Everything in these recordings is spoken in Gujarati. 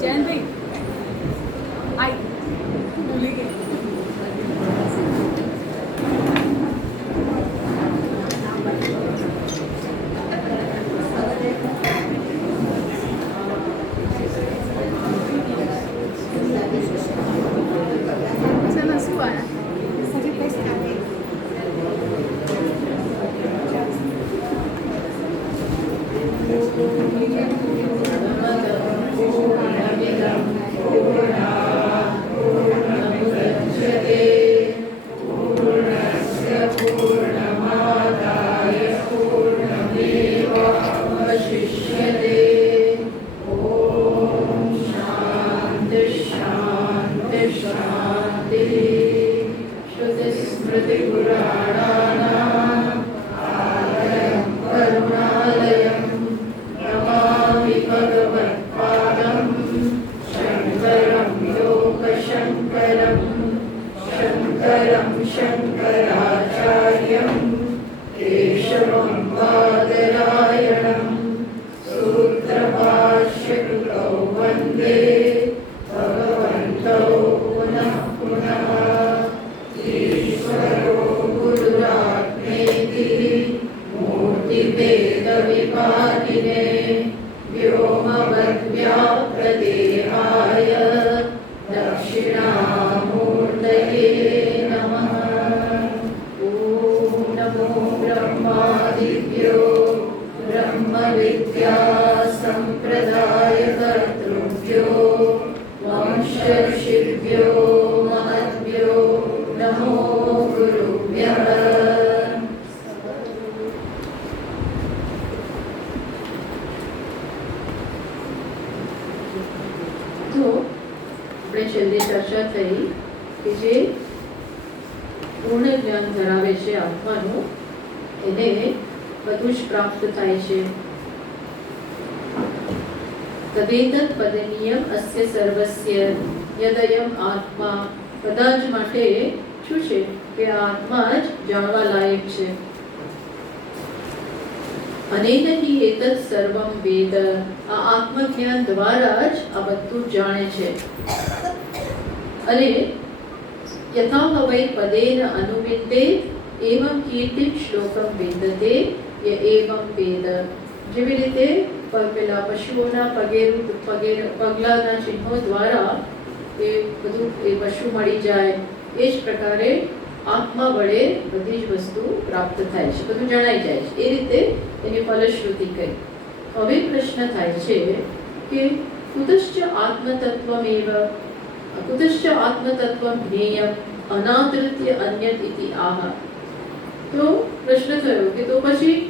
જયંતભાઈ આઈ ભૂલી ગઈ. તદેતત પદનીયમ અસ્ય સર્વસ્ય યદયમ આત્મા. બધા જ માટે શું છે કે આ આત્મા જ જાણવા લાયક છે. અનેન હિ એતત સર્વમ વેદ. આ આત્મજ્ઞાન દ્વારા જ આ બધું જાણે છે. અને યથા વૈ પદેન અનુવિદ્યે એવં કીર્તિમ શ્લોકમ વેદતે ય એવં વેદ. જેવી રીતે પેલા પશુઓના પગલાના ચિહ્નો દ્વારા એ બધું એ પશુ મળી જાય, એ જ પ્રકારે આત્મા વડે બધી જ વસ્તુ પ્રાપ્ત થાય છે, બધું જણાઈ જાય છે. એ રીતે એની ફલશ્રુતિ કહી. હવે પ્રશ્ન થાય છે કે કુતશ્ચ આત્મતત્વમેવ કુતશ્ચ આત્મતત્વમ જ્ઞેયમ અનાદૃત્ય અન્યત ઇતિ આહ. તો પ્રશ્ન થયો કે તો પછી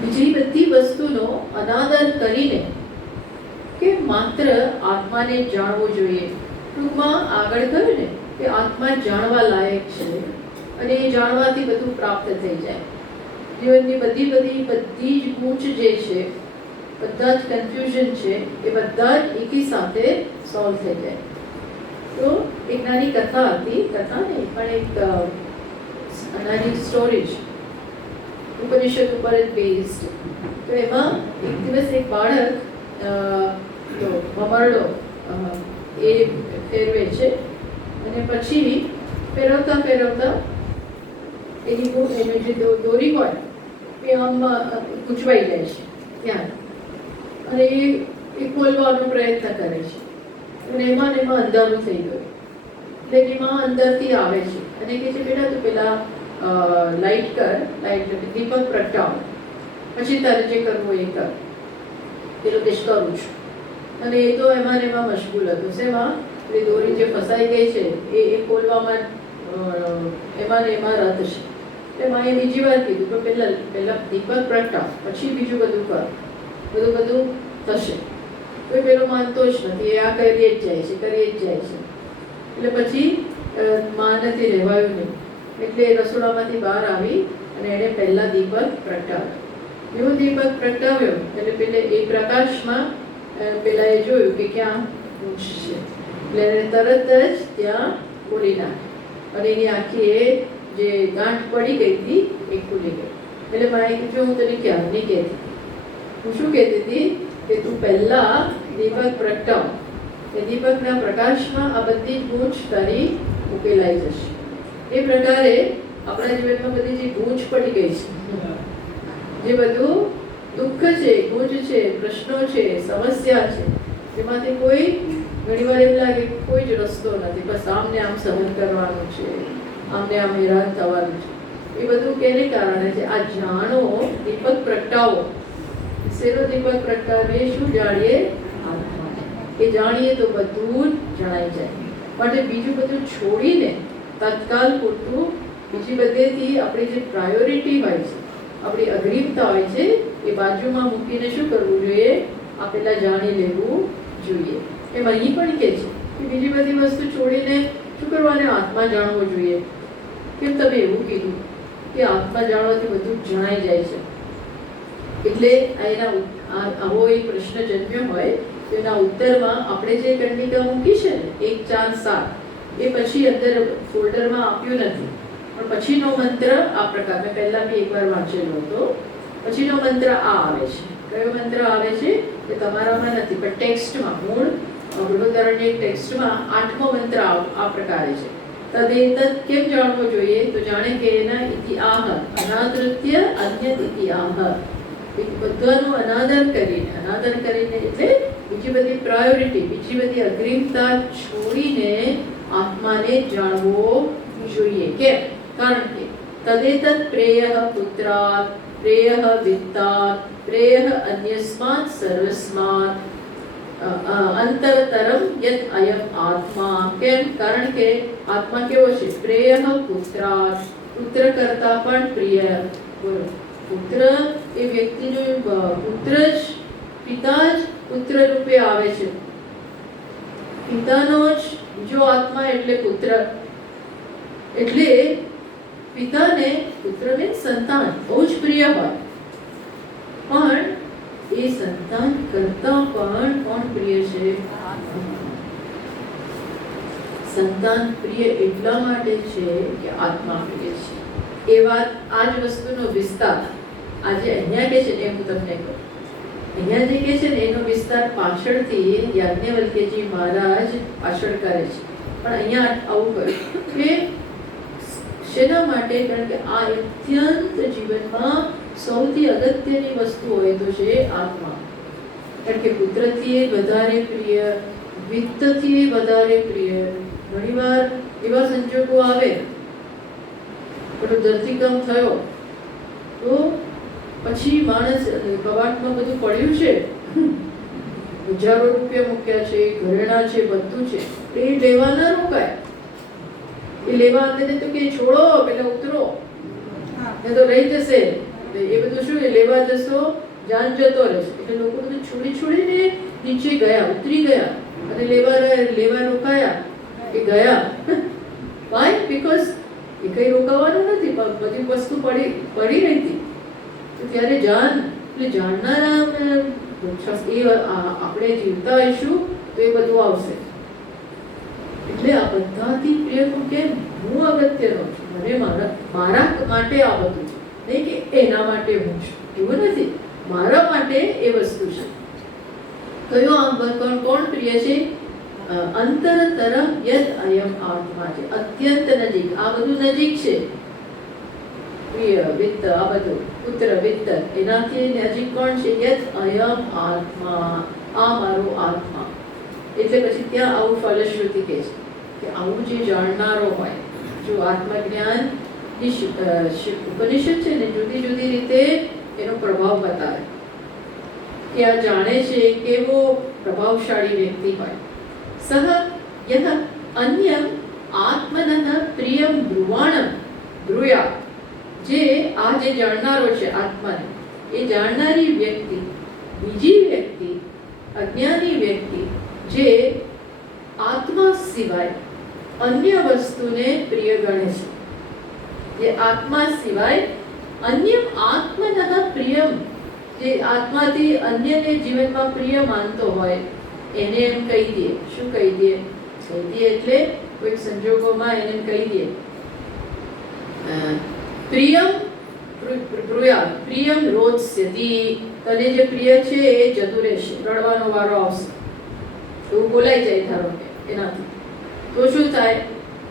બીજી બધી વસ્તુનો અનાદર કરીને કે માત્ર આત્માને જાણવું જોઈએ. ટૂંકમાં આગળ કહ્યું ને કે આત્મા જાણવા લાયક છે અને એ જાણવાથી બધું પ્રાપ્ત થઈ જાય. જીવનની બધી જ ગૂંચ જે છે, બધા જ કન્ફ્યુઝન છે, એ બધા જ એકી સાથે સોલ્વ થઈ જાય. તો એક નાની કથા હતી, કથા નહીં પણ એક નાની સ્ટોરી છે, ઉપનિષદ ઉપર જ બેઝડ. તો એમાં એક દિવસ એક બાળક ભમરડો એ ફેરવે છે અને પછી ફેરવતા ફેરવતા એની જે દોરી હોય એ આમ ગૂંચવાઈ જાય છે ત્યાં, અને એ ખોલવાનો પ્રયત્ન કરે છે અને એમાં અંધારું થઈ ગયું. એટલે એમાં અંદરથી આવે છે અને કહે છે બેટા તું પેલા લાઈટ દીપક પ્રગટાવ, પછી તારે જે કરવું એ કર. પેલો દેશ કરું છું. અને એ તો એમાં મશગુલ હતો. શેમાં? એ દોરી જે ફસાઈ ગઈ છે એ ખોલવામાં એમાં રત છે. એટલે માએ બીજી વાર કીધું કે પહેલા દીપક પ્રગટાવ, પછી બીજું બધું કર, બધું થશે. કોઈ પેલો માનતો જ નથી, એ આ કરીએ જ જાય છે. એટલે પછી માનથી રહેવાયું નહીં. એટલે રસોડામાંથી બહાર આવી અને એણે પહેલા દીપક પ્રગટાવ્યો. એવો દીપક પ્રગટાવ્યો એટલે પેલે એ પ્રકાશમાં પેલા એ જોયું કે ક્યાં પૂંછ છે, એટલે એણે તરત જ ત્યાં બોલી નાખ્યું અને એની આખી એ જે ગાંઠ પડી ગઈ હતી એ ખુલી ગઈ. એટલે મારે કીધું હું તને ક્યારની કહેતી હતી, હું શું કહેતી હતી કે તું પહેલા દીપક પ્રગટાવ, એ દીપકના પ્રકાશમાં આ બધી ગૂંચ તારી ઉકેલાઈ જશે. એ પ્રકારે આપણા જીવનમાં બધી જે ગૂંચ પડી ગઈ છે, જે બધું દુઃખ છે, ગૂંચ છે, પ્રશ્નો છે, સમસ્યા છે, એમાંથી કોઈ ઘણીવાર એમ લાગે કે કોઈ જ રસ્તો નથી, બસ આમને આમ સહન કરવાનું છે, આમને આમ હેરાન થવાનું છે. એ બધું કેને કારણે છે? આ જાણો, દીપક પ્રગટાવો. શેનો દીપક પ્રગટાવે? શું જાણીએ? આત્મા. એ જાણીએ તો બધું જ જણાઈ જાય. માટે બીજું બધું છોડીને તત્કાલ પૂરતું બીજી બધેથી આપણી જે પ્રાયોરિટી હોય છે, આપણી અગ્રિમતા હોય છે, એ બાજુમાં મૂકીને શું કરવું જોઈએ? આ પહેલાં જાણી લેવું જોઈએ. એમ અહીં પણ કહે છે કે બીજી બધી વસ્તુ છોડીને શું કરવાનું? આત્મા જાણવો જોઈએ. કેમ તમે એવું કીધું કે આત્મા જાણવાથી બધું જણાઈ જાય છે? એટલે એના આવો એક પ્રશ્ન જન્મ્યો હોય તો એના ઉત્તરમાં આપણે જે કંડિકા મૂકી છે ને 1, 4, 7, એ પછી અંદર ફોલ્ડરમાં આપ્યું નથી, પણ પછીનો મંત્ર આ પ્રકાર મેં પહેલા બી એકવાર વાંચેલો હતો. પછીનો મંત્ર આ આવે છે. કયો મંત્ર આવે છે? કે તમારામાં નથી, પણ ટેક્સ્ટમાં, મૂળ બૃહદારણ્યક ટેક્સ્ટમાં 8મો મંત્ર આ પ્રકારે છે. તદેતત કેમ જાણવો જોઈએ? તો જાણે કે એના ઇતિઆહ અનાદૃત્ય અન્યત ઇતિઆહ, બધાનો અનાદર કરીને એટલે બીજી બધી પ્રાયોરિટી, બીજી બધી અગ્રિમતા છોડીને આત્માને જાણવો જોઈએ. કેમ? કારણ કે તદેતત પ્રેયઃ પુત્રાત, પ્રેયઃ વિત્તાત, પ્રેયઃ અન્યસ્માત સર્વસ્માત અંતરતરમ યત અયમ આત્મા. કેમ? કારણ કે આત્મા કેવો છે? પ્રેયઃ પુત્રાત, પુત્ર કરતા પણ પ્રિય. પુત્ર એ વ્યક્તિનો પુત્ર જ, પિતા જ પુત્ર રૂપે આવે છે. પિતાનો જ બીજો આત્મા એટલે પુત્ર. એટલે પિતાને, પુત્રને સંતાન બહુ જ પ્રિય હોય, પણ એ સંતાન કરતા પણ કોણ પ્રિય છે? સંતાન પ્રિય એટલા માટે છે કે આત્મા પ્રિય છે. એ વાત, આ જ વસ્તુનો વિસ્તાર આજે અહીંયા કે છે ને, હું તમને કહું, અહીંયા જે કે છે ને એનો વિસ્તાર પાછળથી યાજ્ઞવલ્ક્યજી મહારાજ પાછળ કરે છે. પણ અહીંયા આવું કહ્યું કે શેના માટે? કારણ કે આ અત્યંત જીવનમાં સૌથી અગત્યની વસ્તુ હોય તો છે આત્મા. કારણ કે પુત્રથી વધારે પ્રિય, વિત્તથી વધારે પ્રિય. ઘણીવાર એવા સંજોગો આવે, પેલો ધરતીકંપ થયો તો પછી માણસ કબાટમાં બધું પડ્યું છે, હજારો રૂપિયા મૂક્યા છે, ઘરેણા છે, બધું છે, એ લેવા ના રોકાય. એ લેવા અંદર તો કે છોડો, પેલા ઉતરો, એ તો રહી જશે. એ બધું શું, એ લેવા જશો જાન જતો રહેશે. એટલે લોકો બધું છોડીને નીચે ગયા, ઉતરી ગયા અને લેવા રોકાયા, એ ગયા. વાય? બીકોઝ એ કઈ રોકાવાનું નથી, બધી વસ્તુ પડી રહી હતી. તો ત્યારે જાન, એટલે જાણનારા એ આપણે જીવતા હોઈશું તો એ બધું આવશે. એટલે આ બધાથી પ્રિય તો કેમ? હું અગત્યનો છું, મને મારા માટે આ બધું, નહીં કે એના માટે હું છું, એવું નથી. મારા માટે એ વસ્તુ છે. કયો આમ કોણ પ્રિય છે? અંતરતરમ યદ અયમ આત્મા છે, અત્યંત નજીક. આ બધું નજીક છે. પ્રિય, વિત્ત, આ બધું, પુત્ર, વિત્ત, એનાથી નજીક કોણ છે? યદ અયમ આત્મા, આ મારો આત્મા. એટલે પછી ત્યાં આવું ફલશ્રુતિ કહે છે કે આવું જે જાણનારો હોય, જો આત્મજ્ઞાન ઉપનિષદ છે ને જુદી જુદી રીતે એનો પ્રભાવ બતાવે કે આ જાણે છે કેવો પ્રભાવશાળી વ્યક્તિ હોય. સહ યહ અન્યમ આત્મનઃ પ્રિયમ બ્રુવાણમ બ્રુયા, જે આ જે જાણનારો છે આત્માને, એ જાણનારી વ્યક્તિ, બીજી વ્યક્તિ, અજ્ઞાની વ્યક્તિ જે આત્મા સિવાય અન્ય વસ્તુને પ્રિય ગણે છે, જે આત્મા સિવાય અન્ય આત્મનઃ પ્રિયમ, જે આત્માથી અન્યને જીવનમાં પ્રિય માનતો હોય એને એમ કહી દે. શું કહી દે? કહી દે એટલે કોઈક સંજોગોમાં એને એમ કહી દે પ્રિયમ બ્રુયાત પ્રિયમ રોત્સ્યતિ, તને જે પ્રિય છે એ જતું રહેશે, રડવાનો વારો આવશે, એવું બોલાઈ જાય ધારો કે એનાથી, તો શું થાય?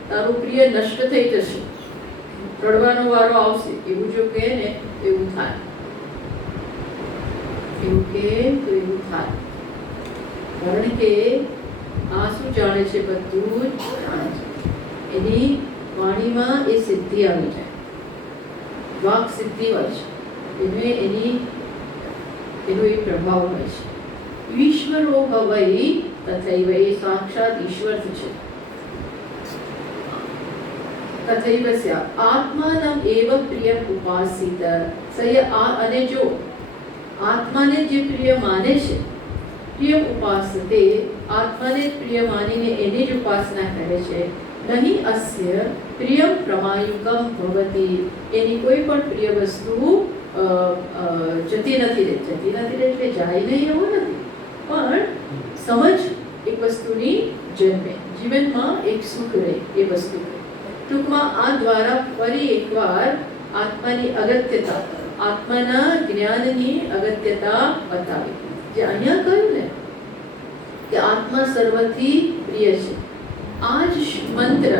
તારું પ્રિય નષ્ટ થઈ જશે, રડવાનો વારો આવશે. એવું જો કહે ને એવું થાય, એવું કે તો એવું થાય. કારણ કે આ શું જાણે છે? બધું જ જાણે છે. એની વાણીમાં એ સિદ્ધિ આવી જાય, વાક સિદ્ધિ હોય છે, એનો એ પ્રભાવ હોય છે. ઈશ્વરો હવૈ તથૈવ, એ સાક્ષાત ઈશ્વર છે. તથૈવ સ્યાત્ આત્માનં એવ પ્રિયમ ઉપાસિત, અને જો આત્માને જે પ્રિય માને છે, પ્રિયમ ઉપાસતે, આત્માને પ્રિય માનીને એની જ ઉપાસના કરે છે, નહીં અસ્ય પ્રિયમ પ્રમાયુકમ ભવતી, એની કોઈ પણ પ્રિય વસ્તુ જતી નથી રહેતી. એટલે જાય નહીં એવું નથી, પણ સમજ એક વસ્તુની જન્મે, જીવનમાં એક સુખ રહે એ વસ્તુ. ટૂંકમાં આ દ્વારા ફરી એકવાર આત્માની અગત્યતા, આત્માના જ્ઞાનની અગત્યતા બતાવી. જે અહીંયા કહ્યું ને કે આત્મા સર્વથી પ્રિય છે, આ જ મંત્ર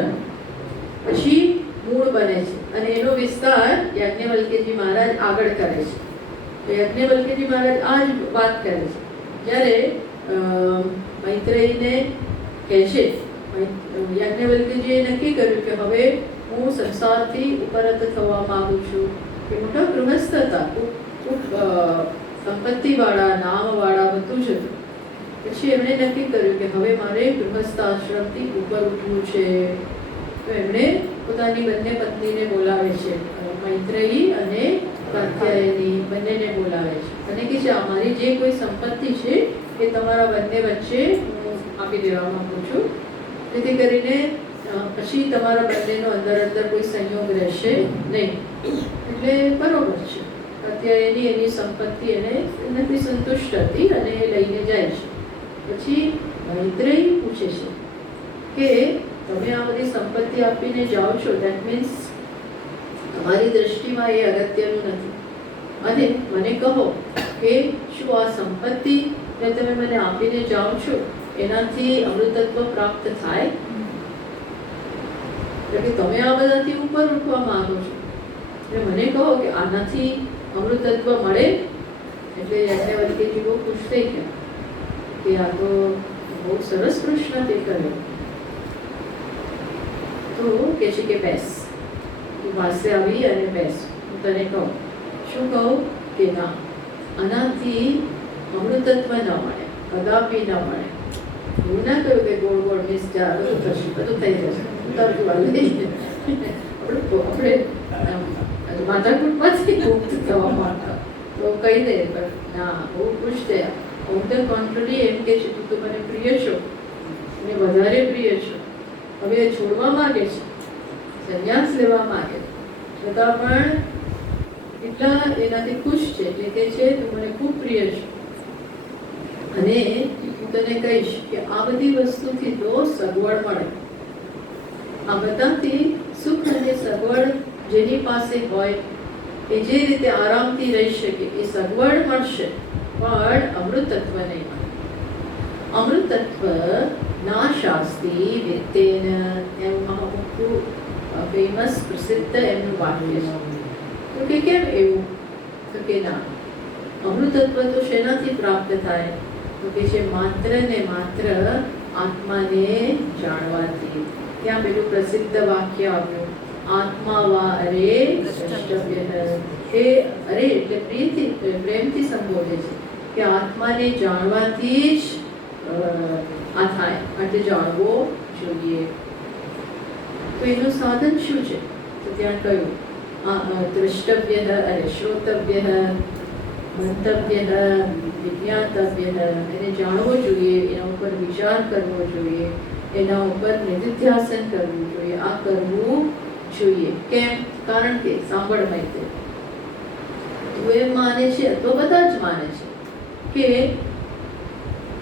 પછી મૂળ બને છે અને એનો વિસ્તાર યાજ્ઞવલ્ક્યજી મહારાજ આગળ કરે છે. તો યાજ્ઞવલ્ક્યજી મહારાજ આ જ વાત કરે છે. જ્યારે મૈત્રેયીને કહે છે, યાજ્ઞવલ્ક્યજીએ નક્કી કર્યું કે હવે હું સંસારથી ઉપરત થવા માંગુ છું. કે મોટા ગૃહસ્થ હતા, સંપત્તિવાળા, નામવાળા બધું જ હતું. પછી એમણે નક્કી કર્યું કે હવે મારે ગૃહસ્થ આશ્રમથી ઉપર ઉઠવું છે. તો એમણે પોતાની બંને પત્નીને બોલાવે છે, મૈત્રેયી અને કાત્યાયની, બંનેને બોલાવે છે અને કે છે અમારી જે કોઈ સંપત્તિ છે એ તમારા બંને વચ્ચે હું આપી દેવા માંગુ છું, જેથી કરીને પછી તમારા બંનેનો અંદર કોઈ સંયોગ રહેશે નહીં. એટલે બરોબર છે. કાત્યાયની એની સંપત્તિ એનાથી સંતુષ્ટ હતી અને એ લઈને જાય છે. પછી મૈત્રેયી પૂછે છે કે તમે આ બધી સંપત્તિ આપીને જાઓ છો, દેટ મીન્સ તમારી દ્રષ્ટિમાં એ અગત્યનું નથી, અને મને કહો કે શું આ સંપત્તિ જે તમે મને આપીને જાઓ છો એનાથી અમૃતત્વ પ્રાપ્ત થાય? એટલે તમે આ બધાથી ઉપર ઉઠવા માંગો છો, એટલે મને કહો કે આનાથી અમૃતત્વ મળે? એટલે યાજ્ઞવલ્ક્યજી બહુ ખુશ થઈ ગયા કે આ તો બહુ સરસ પ્રશ્ન તે કર્યો. તો કે છે કે બેસ, તું પાસે આવી અને બેસ, હું તને કહું. શું કહું? કે ના, આનાથી અમૃતત્વ ન મળે, કદાપી ન મળે. એવું ના કહ્યું કે ગોળ ગોળ મિસ જા, બધું થશે, બધું થઈ જશે, આપણે માથાકૂટમાંથી મુક્ત થવા માંગતા તો કહી દે, પણ ના, બહુ ખુશ થયા. ઓન ધ કોન્ટ્રરી એમ કે છે તું તો મને પ્રિય છો અને વધારે પ્રિય છો. હવે છોડવા માંગે છે, સંન્યાસ લેવા માંગે છે, છતાં પણ એટલા એનાથી ખુશ છે. એટલે કે છે તું મને ખૂબ પ્રિય છો અને હું તને કહીશ કે આ બધી વસ્તુથી તો સગવડ મળે. આ બધાથી સુખ અને સગવડ જેની પાસે હોય એ જે રીતે આરામથી રહી શકે એ સગવડ મળશે, પણ અમૃતત્વ નહીં મળે. અમૃતત્વ ના શાસ્તિ વિત્તેન, એમ મહામુખું ફેમસ પ્રસિદ્ધ એમનું વાક્ય છે. તો કે કેમ એવું? તો કે ના, અમૃતત્વ તો શેનાથી પ્રાપ્ત થાય? તો કે છે માત્ર ને માત્ર આત્માને જાણવાથી. ત્યાં પેલું પ્રસિદ્ધ વાક્ય આવ્યું, આત્મા વા અરે દ્રષ્ટવ્ય. એ અરે એટલે પ્રેમથી સંબોધે છે કે આત્માને જાણવાથી જ આ થાય, માટે જાણવો જોઈએ. તો એનું સાધન શું છે? તો ત્યાં કહ્યું દ્રષ્ટવ્ય અરે શ્રોતવ્ય, મંતવ્ય, વિજ્ઞાતવ્ય. એને જાણવો જોઈએ, એના ઉપર વિચાર કરવો જોઈએ, એના ઉપર નિધિધ્યાસન કરવું જોઈએ, આ કરવું જોઈએ. કેમ? કારણ કે સાંભળ મૈત્રી, તું એમ માને છે અથવા બધા જ માને છે કે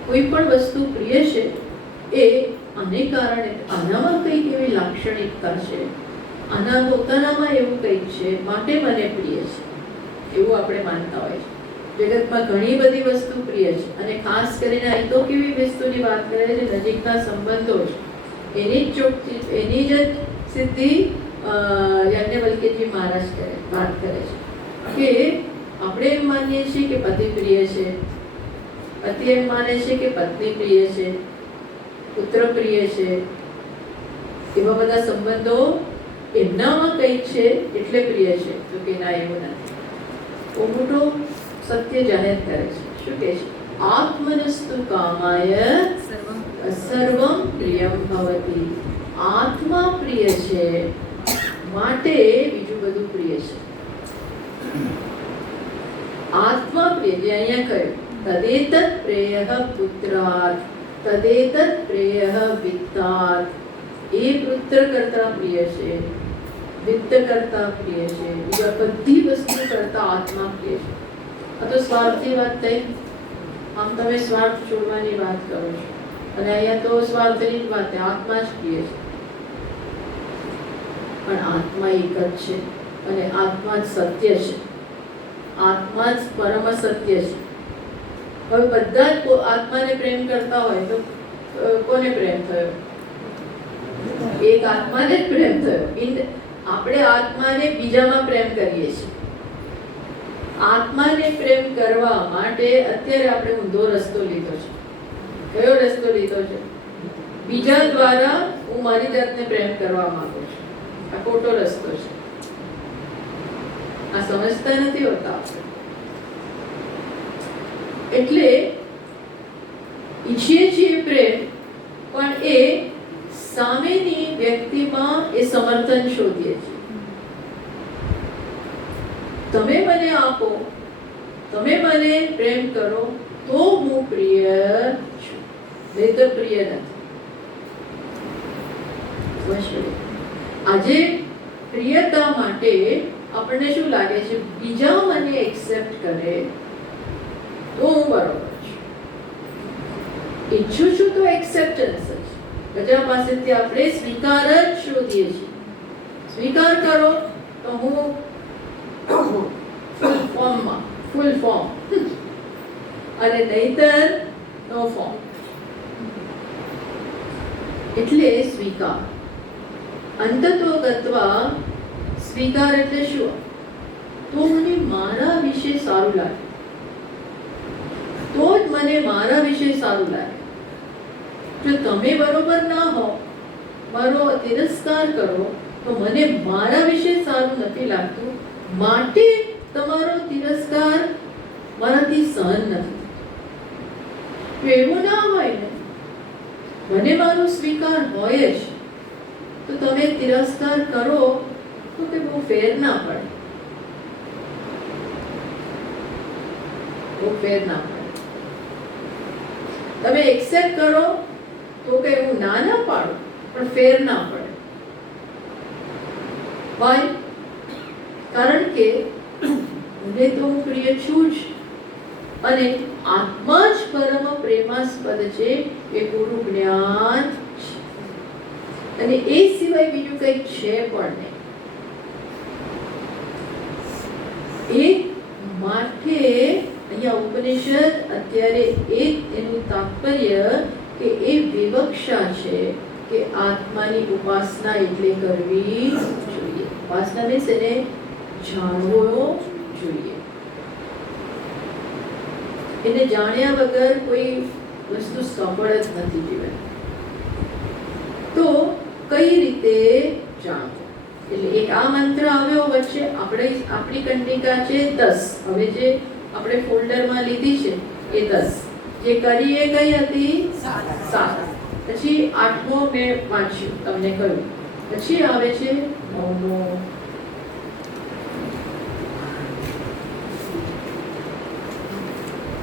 કોઈ પણ વસ્તુ પ્રિય છે એ આને કારણે આનામાં કંઈક એવી લાક્ષણિકતા છે, આના પોતાનામાં એવું કંઈક છે માટે મને પ્રિય છે, એવું આપણે માનતા હોય છે. જગતમાં ઘણી બધી વસ્તુ પ્રિય છે અને ખાસ કરીને અહીં તો કેવી વસ્તુની વાત કરે છે, નજીકના સંબંધો છે, એની જ ચોખ્ખી એની જ સીધી યાજ્ઞવલ્ક્યજી મહારાજ વાત કરે છે કે આપણે એમ માનીએ છીએ કે પતિ પ્રિય છે, પતિ એમ માને છે કે પત્ની પ્રિય છે, પુત્ર પ્રિય છે, એવા બધા સંબંધો એમનામાં કંઈક છે એટલે પ્રિય છે. તો કે ના, એવું નથી. બહુ મોટો સત્ય જાહેર કરે છે. શું કહે છે? આત્મનસ્તુ કામાય સર્વમ પ્રિયમ ભવતી. આત્મા પ્રિય છે માટે બીજું બધું પ્રિય છે. આત્મા પ્રિય, જે અહીંયા કહ્યું, તદેતત પ્રેયઃ પુત્રાર્થ, તદેતત પ્રેયઃ વિત્તાર્થ. એ પુત્ર કરતા પ્રિય છે, વિત્ત કરતા પ્રિય છે, બીજા બધી વસ્તુ કરતા આત્મા પ્રિય છે. આ તો સ્વાર્થની વાત થઈ. આમ તમે સ્વાર્થ છોડવાની વાત કરો છો અને અહીંયા તો સ્વાર્થની જ વાત, આત્મા જ પ્રિય છે. પણ આત્મા એક જ છે અને આત્મા જ સત્ય છે, આત્મા જ પરમ સત્ય છે. હવે બધા જ આત્માને પ્રેમ કરતા હોય તો કોને પ્રેમ થયો? એક આત્માને જ પ્રેમ થયો. આપણે આત્માને બીજામાં પ્રેમ કરીએ છીએ. આત્માને પ્રેમ કરવા માટે અત્યારે આપણે ઊંધો રસ્તો લીધો છે. કયો રસ્તો લીધો છે? બીજા દ્વારા હું મારી જાતને પ્રેમ કરવા માંગુ છું. આ ખોટો રસ્તો છે. આ સમજતા નથી હોતા. એટલે ઈચ્છીએ છીએ પ્રેમ, પણ એ સામેની વ્યક્તિમાં એ સમર્થન શોધીએ છીએ. તમે મને આપો, તમે મને પ્રેમ કરો તો હું પ્રિય છું, નહીં તો પ્રિય નથી. આજે પ્રિયતા માટે આપણને શું લાગે છે? બીજા મને એક્સેપ્ટ કરે તો હું બરોબર છું. ઈચ્છું છું તો એક્સેપ્ટન્સ જ. બધા પાસેથી આપણે સ્વીકાર જ શોધીએ છીએ. સ્વીકાર કરો તો હું ફૂલ ફોર્મ અને નહીતર નો ફોર્મ. એટલે સ્વીકાર. અંતતો ગત્વા સ્વીકાર એટલે શું? તો મને મારા વિશે સારું લાગે, તો જ મને મારા વિશે સારું લાગે. જો તમે બરોબર ના હો, મારો તિરસ્કાર કરો, તો મને મારા વિશે સારું નથી લાગતું, માટે તમારો તિરસ્કાર મારાથી સહન નથી. તો એવું ના હોય ને, મને મારો સ્વીકાર હોય જ, તો તમે તિરસ્કાર કરો તો કે બહુ ફેર ના પડે, બહુ ફેર ના પડે. તમે એક્સેપ્ટ કરો તો કે હું ના પાડું, પણ ફેર ના પડે. ભાઈ, કારણ કે મને તો હું પ્રિય છું જ, અને આત્મા જ પરમ પ્રેમાસ્પદ છે, એ પૂરું જ્ઞાન છે, અને એ સિવાય બીજું કંઈ છે પણ નહીં. એ માટે અહીંયા ઉપનિષદ અત્યારે એનું તાત્પર્ય કે એ વિવક્ષા છે કે આત્માની ઉપાસના એટલે કરવી જોઈએ. ઉપાસના મીન્સ એને જાણવો જોઈએ. એને જાણ્યા વગર કોઈ વસ્તુ સફળ જ નથી જીવન. તો કઈ રીતે જાણવું? એટલે એક આ મંત્ર આવ્યો વચ્ચે. આપણી કંડિકા છે 10. હવે જે આપણે ફોલ્ડરમાં લીધી છે એ 10. જે કરી એ કઈ હતી? 7. પછી 8મો મેં વાંચ્યું, તમને કહ્યું. પછી આવે છે 9મો.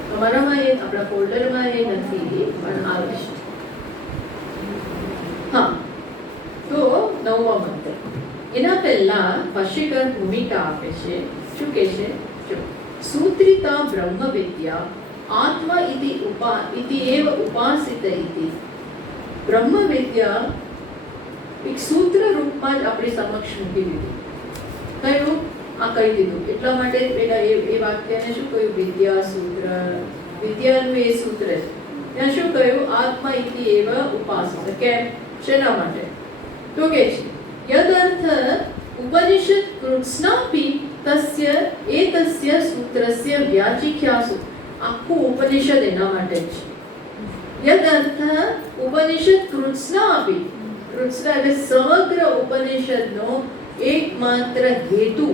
તમારામાં એ આપણા ફોલ્ડરમાં એ નથી, પણ આવે છે. હા, તો 9મો મંત્ર. એના પહેલા ભાષ્યકાર ભૂમિકા આપે છે. શું કહે છે? જો सूत्रिता ब्रह्मविद्या आत्मा इति एव उपासित इति ब्रह्मविद्या एक सूत्र रूपમાં જ આપણી સમક્ષ મૂકી દીધી. કયું? આ કહી દીધું. એટલા માટે પેલા એ વાક્યને શું કહ્યું? વિદ્યા સૂત્ર. વિદ્યાનું એ સૂત્ર છે. ત્યાં શું કહ્યું? આત્મા ઇતિ એવ ઉપાસિત. કેમ? શેના માટે? તો કે છે યદર્થ ઉપનિષદ કૃત્સ્નાપી તસ્ય એતસ્ય સૂત્રસ્ય વ્યાચિખ્યાસુ. આખું ઉપનિષદ એના માટે છે. યદર્થ ઉપનિષદ કૃત્સ્નાપી. કૃત્સ્ના એટલે સમગ્ર ઉપનિષદનો એકમાત્ર હેતુ,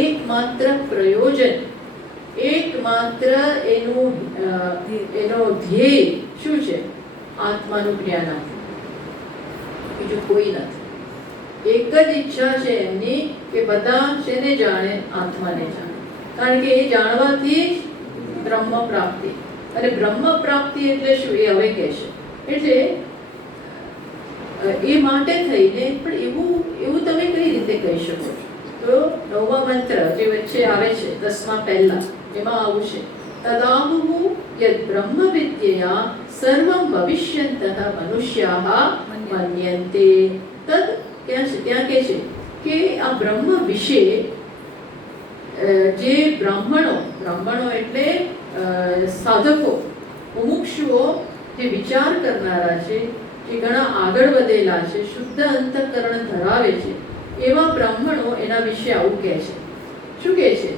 એકમાત્ર પ્રયોજન, એકમાત્ર એનો ધ્યેય શું છે? આત્માનું જ્ઞાન આપવું. બીજું કોઈ નથી. એક જ ઈચ્છા છે એમની કે બધા શેને જાણે? આત્માને જાણે. કારણ કે એ જાણવાથી જ બ્રહ્મ પ્રાપ્તિ. અને બ્રહ્મ પ્રાપ્તિ એટલે શું? એ હવે કહેશે. એટલે એ માટે થઈને પણ એવું તમે કઈ રીતે કહી શકો છો? તો નવમા મંત્ર જે વચ્ચે આવે છે 10મા પહેલા, એમાં આવું છે તદાહુ યદ બ્રહ્મ વિદ્યયા સર્વં ભવિષ્યંતઃ મનુષ્યાઃ મન્યન્તે. તદ ત્યાં કહે છે કે આ બ્રહ્મ વિશે જે બ્રાહ્મણો એટલે સાધકો, મુમુક્ષુઓ, જે વિચાર કરનારા છે, જે ઘણા આગળ વધેલા છે, શુદ્ધ અંતઃકરણ ધરાવે છે, એવા બ્રાહ્મણો એના વિશે આવું કહે છે. શું કહે છે?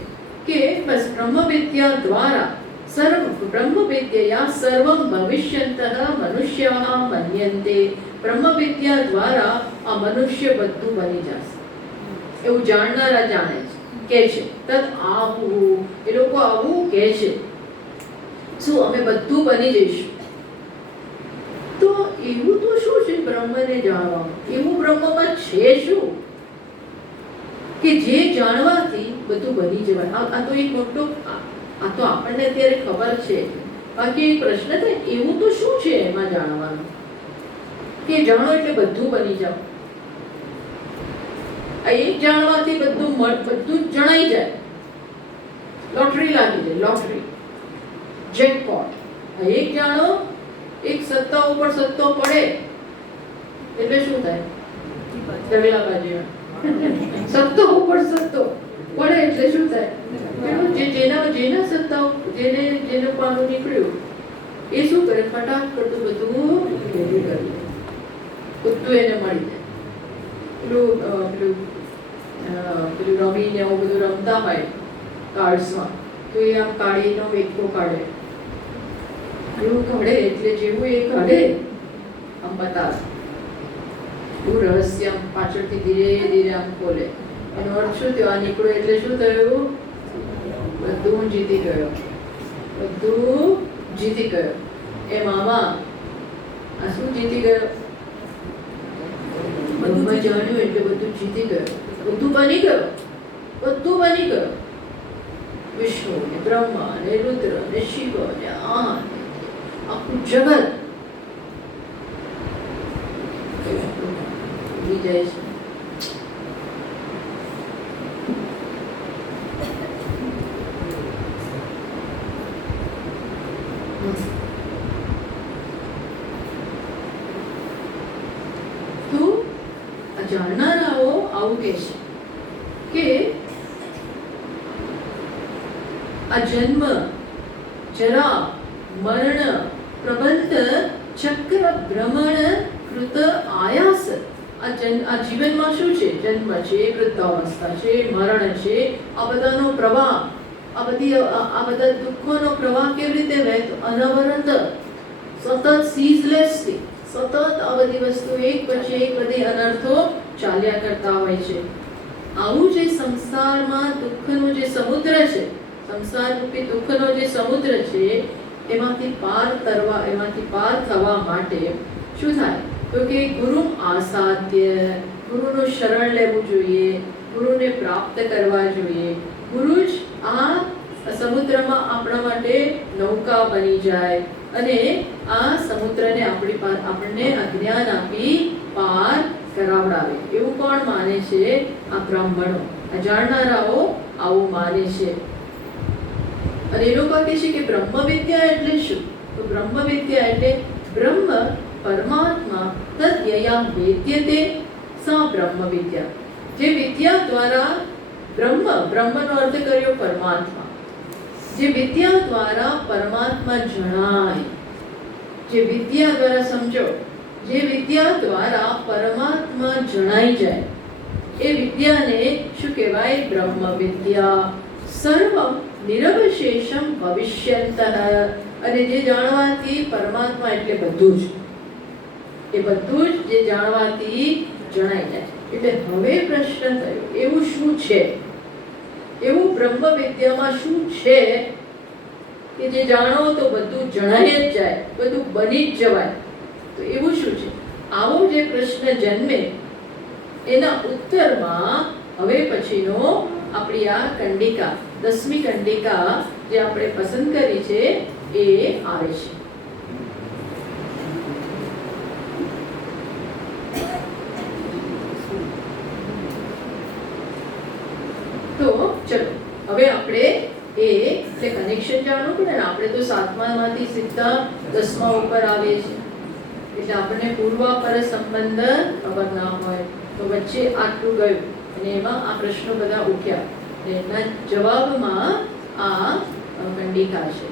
કે બસ બ્રહ્મવિદ્યા દ્વારા બ્રહ્મવિદ્યા સર્વં ભવિષ્યંતઃ મનુષ્યાઃ મન્યન્તે. બ્રહ્મવિદ્યા દ્વારા આ મનુષ્ય બધું બની જશે એવું જાણનારા જાણે છે, કહે છે. તદ આહુ, એ લોકો આવું કહે છે. શું? અમે બધું બની જઈશું. તો એવું તો શું છે બ્રહ્મને જાણવામાં? એવું બ્રહ્મમાં છે શું કે જે જાણવાથી બધું બની જવાય? આ તો એક મોટો, આ તો આપણને અત્યારે ખબર છે. બાકી એક પ્રશ્ન થાય, એવું તો શું છે એમાં જાણવાનું કે જાણો એટલે બધું બની જાવ? આ એક જાણવાથી બધું જણાઈ જાય. લોટરી લાગી જાય, લોટરી, જેકપોટ. એક જાણો, એક સત્તા ઉપર સત્તો પડે એટલે શું થાય? ઢગલાબાજી. સત્તો ઉપર સત્તો પડે એટલે શું થાય? જેના સત્તા, જેનું પાનું નીકળ્યું એ શું કરે? ફટાક કરતું બધું ભેગું કરી દે, બધું એને મળી જાય. પેલું રમીને આવું બધું રમતા હોય કાર્ડ્સમાં, તો એ આમ કાઢીનો વેકો કાઢે, એવું કાઢે એટલે જેવું એ કાઢે આમ બતાવે. એવું રહસ્ય આમ પાછળથી ધીરે ધીરે આમ ખોલે. એનો અર્થ શું થયો? આ નીકળ્યો એટલે શું થયું? બધું જીતી ગયો, બધું જીતી ગયો. એ મામા આ શું જીતી ગયો? બધું જાણ્યું એટલે બધું જીતી ગયો, બધું બની ગયો, બધું બની ગયો. વિષ્ણુ ને બ્રહ્મા ને રુદ્ર ને શિવ ને આખું જગત ભૂલી જાય છે. તો જાણનારાઓ આવું કહે છે કે આ જન્મ, જરા, મરણ, પ્રબંધ, ચક્ર, ભ્રમણ, કૃત, આયાસ. આ જીવનમાં શું છે? જન્મ છે, વૃદ્ધાવસ્થા છે, મરણ છે, આ બધાનો પ્રવાહ, આ બધા દુઃખોનો પ્રવાહ કેવી રીતે વહેતો? અનવરત, સતત, સીઝલેસલી, સતત આ બધી વસ્તુ એક પછી એક બધી અનર્થો ચાલ્યા કરતા હોય છે. આવું જે સંસારમાં દુઃખનો જે સમુદ્ર છે, સંસાર રૂપી દુઃખનો જે સમુદ્ર છે, એમાંથી પાર થવા માટે શું થાય? તો કે ગુરુ આસાધ્ય, ગુરુનું શરણ લેવું જોઈએ, ગુરુને પ્રાપ્ત કરવા જોઈએ. ગુરુ જ આ સમુદ્રમાં આપણા માટે નૌકા બની જાય અને આ સમુદ્રને આપણને અજ્ઞાન આપી પાર કરાવડાવે. એવું કોણ માને છે? આ બ્રાહ્મણો, આ જાણનારાઓ આવું માને છે. અને એ લોકો કહે છે કે બ્રહ્મ વિદ્યા એટલે શું? તો બ્રહ્મ વિદ્યા એટલે બ્રહ્મ પરમાત્મા તદ્યયા વેદ્યતે સા બ્રહ્મ વિદ્યા. જે વિદ્યા દ્વારા બ્રહ્મનો અર્થ કર્યો પરમાત્મા, જે વિદ્યા દ્વારા પરમાત્મા જણાય, જે વિદ્યા દ્વારા સમજો, જે વિદ્યા દ્વારા પરમાત્મા જણાઈ જાય એ વિદ્યાને શું કહેવાય? બ્રહ્મ વિદ્યા. સર્વમ નિરવશેષમ ભવિષ્યંતઃ. અને જે જાણવાથી પરમાત્મા એટલે બધું જ, એ બધું જ જે જાણવાથી જણાઈ જાય. એટલે હવે પ્રશ્ન થયો, એવું શું છે, એવું બ્રહ્મ વિદ્યામાં શું છે કે જે જાણો તો બધું જણાઈ જ જાય, બધું બની જ જવાય? તો એવું શું છે? આવો જે પ્રશ્ન જન્મે એના ઉત્તરમાં હવે પછીનો આપણી આ કંડિકા, 10મી કંડિકા જે આપણે પસંદ કરી છે એ આવે છે. તો ચલો હવે આપણે એટલે કનેક્શન જાણવું પડે ને. આપણે તો 7મામાંથી સીધા 10મા ઉપર આવે છે, એટલે આપણને પૂર્વાપર સંબંધ ખબર ના હોય તો વચ્ચે આટલું ગયું અને એમાં આ પ્રશ્નો બધા ઉઠ્યા, એના જવાબમાં આ કંડિકા છે.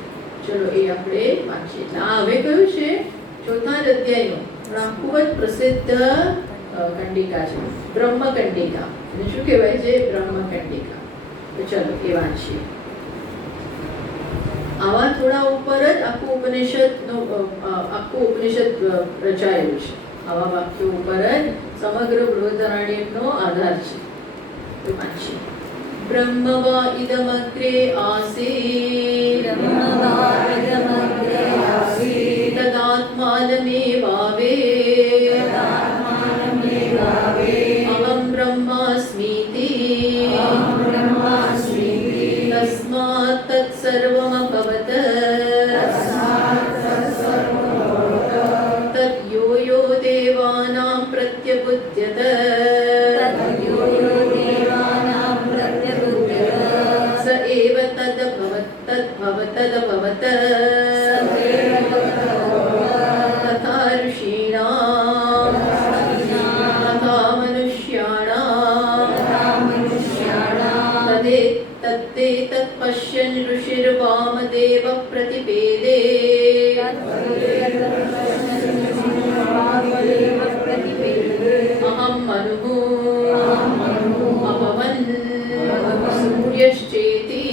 ચલો એ આપણે વાંચીએ. એટલે આ હવે કયું છે? 4થા અધ્યાયનો પણ આ ખૂબ જ પ્રસિદ્ધ કંડિકા છે, બ્રહ્મ કંડિકા. અને શું કહેવાય છે? બ્રહ્મ કંડિકા. તો ચલો એ વાંચીએ. આવા થોડા ઉપર જ આખું ઉપનિષદ રચાયેલું છે. આવા વાક્યો ઉપર જ સમગ્ર બૃહદારણ્યકનો આધાર છે. તો વાંચીએ. બ્રહ્મ વા ઇદમગ્રે આસીત તદાત્માનમેવાવે અહં બ્રહ્માસ્મીતિ તસ્માत् તત્સર્વમભવત તદ્યો યો દેવાનાં પ્રત્યબુધ્યત સ એવ તદ્ભવત તથા ઋષીણાં તથા મનુષ્યાણાં તદ્તે તત્પશ્યन् ઋષિર્વામદેવ પ્રતિપેદે અહં મનુઃ અભવन् સૂર્યશ્ચેતિ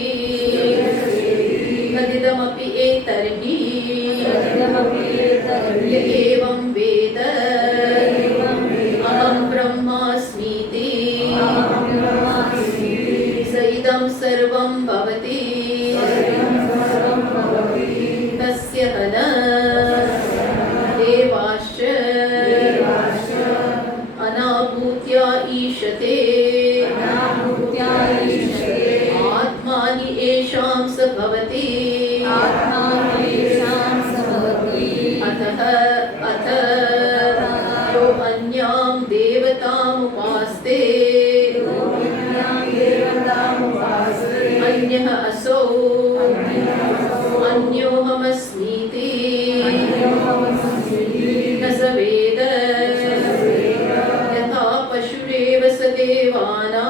તદિદમપિ એતર્हि य एवं वेद अहं ब्रह्मास्मीति स इदं सर्वं भवति तस्य हन देवाश्च अनाभूत्या ईशते आत्मानि येषां स भवति अथ यो अन्यां देवतामुपास्ते अन्यः असौ अन्योऽहमस्मीति न स वेद यथा पशुरेव स देवानां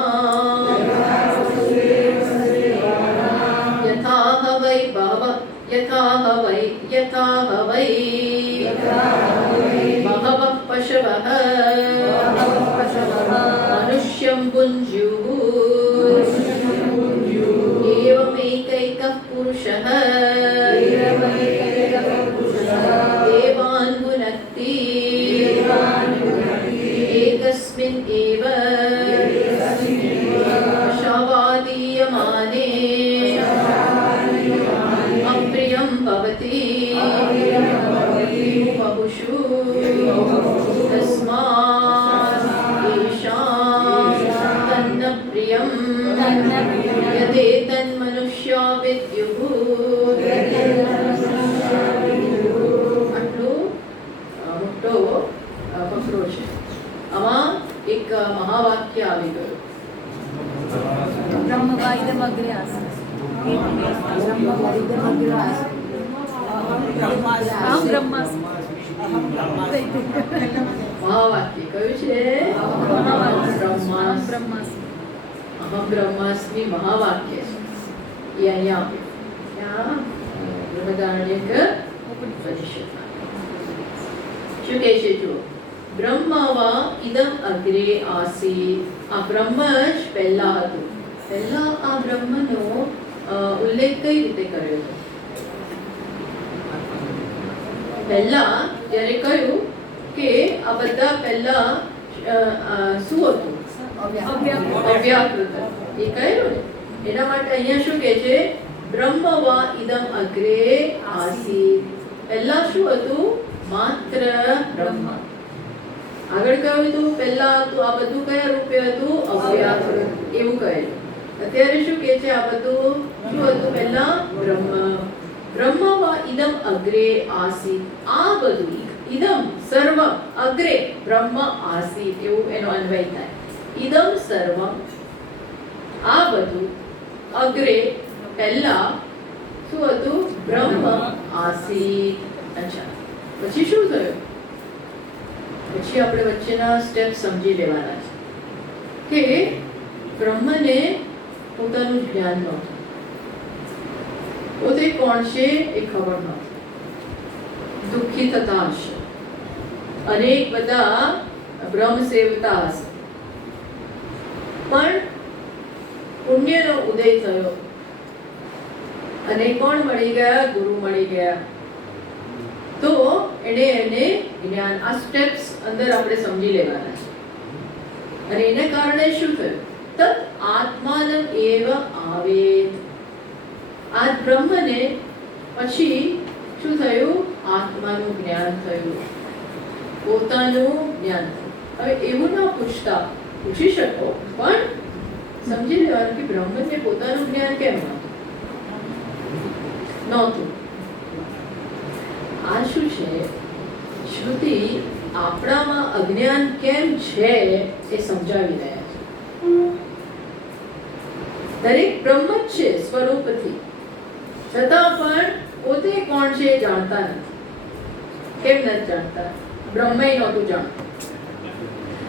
यथा ह वै बहवः पशवः मनुष्यं भुञ्जुः एवमेकैकः पुरुषः देवान् भुनक्ति एकस्मिन् एव शवादीयमाने अप्रियं भवति बहुषु तस्मात् येषां तन्न प्रियं यदेतन्मनुष्या विद्युः. આટલું મોટો ફકરો છે. આમાં એક મહાવાક્ય આવી ગયું. બ્રહ્મ વા ઇદમગ્રે આસીત. અહમ બ્રહ્માસ્મિ. મહાવાક્ય કયું છે? અહમ બ્રહ્માસ્મિ. અહમ બ્રહ્માસ્મિ મહાવાક્ય છે. એ અહીંયા આપ્યું. ત્યાં બૃહદારણ્યક ઉપનિષદમાં. શું કહે છે જુઓ? બ્રહ્મવા ઇદમ અગ્રે આસીત. આ બ્રહ્મ જ પહેલા હતું. પહેલા આ બ્રહ્મનો ઉલ્લેખ કઈ રીતે કર્યો હતો? પહેલા જ્યારે કહ્યું કે આ બધા પહેલા શું હતું? અવ્યાકૃત. એ કહ્યું ને, એના માટે અહીંયા શું કહે છે? બ્રહ્મવા ઇદમ અગ્રે આસીત. પહેલા શું હતું? માત્ર બ્રહ્મ. આગળ કહ્યું હતું પહેલા હતું આ બધું કયા રૂપે હતું? અવ્યાકૃત. એવું કહેલું. અત્યારે શું કહે છે? આ બધું શું હતું? પહેલા બ્રહ્મ. બ્રહ્મવા ઇદમ અગ્રે આસીત. આ બધું ઇદમ સર્વ અગ્રે બ્રહ્મ આસીત, એવું એનો અન્વય થાય. ઇદમ સર્વ આ બધું અગ્રે પહેલા શું હતું? બ્રહ્મ આસીત. અચ્છા, પછી શું થયું? પછી આપણે વચ્ચેના સ્ટેપ સમજી લેવાના છે કે બ્રહ્મને પોતાનું જ્ઞાન નહોતું. પોતે કોણ છે એ ખબર નહોતી. દુઃખી થતા હશે. અનેક બધા બ્રહ્મ સેવતા હશે. પણ પુણ્યનો ઉદય થયો અને કોણ મળી ગયા? ગુરુ મળી ગયા. તો એને જ્ઞાન, આ સ્ટેપ્સ અંદર આપણે સમજી લેવાના છે. અને એને કારણે શું થયું? તત આત્માનમ એવ આવેદ. આ બ્રહ્મને પછી શું થયું? આત્માનું જ્ઞાન થયું, પોતાનું જ્ઞાન થયું. હવે એવું ના પૂછતા, પૂછી શકો પણ સમજી લેવાનું કે બ્રહ્મને પોતાનું જ્ઞાન કેમ નહોતું. આ શું છે? શ્રુતિ આપણામાં અજ્ઞાન કેમ છે એ સમજાવી રહ્યા છે. દરેક બ્રહ્મ જ છે સ્વરૂપથી, છતાં પણ પોતે કોણ છે એ જાણતા નથી. કેમ નથી જાણતા? બ્રહ્મય નહોતું જાણતું.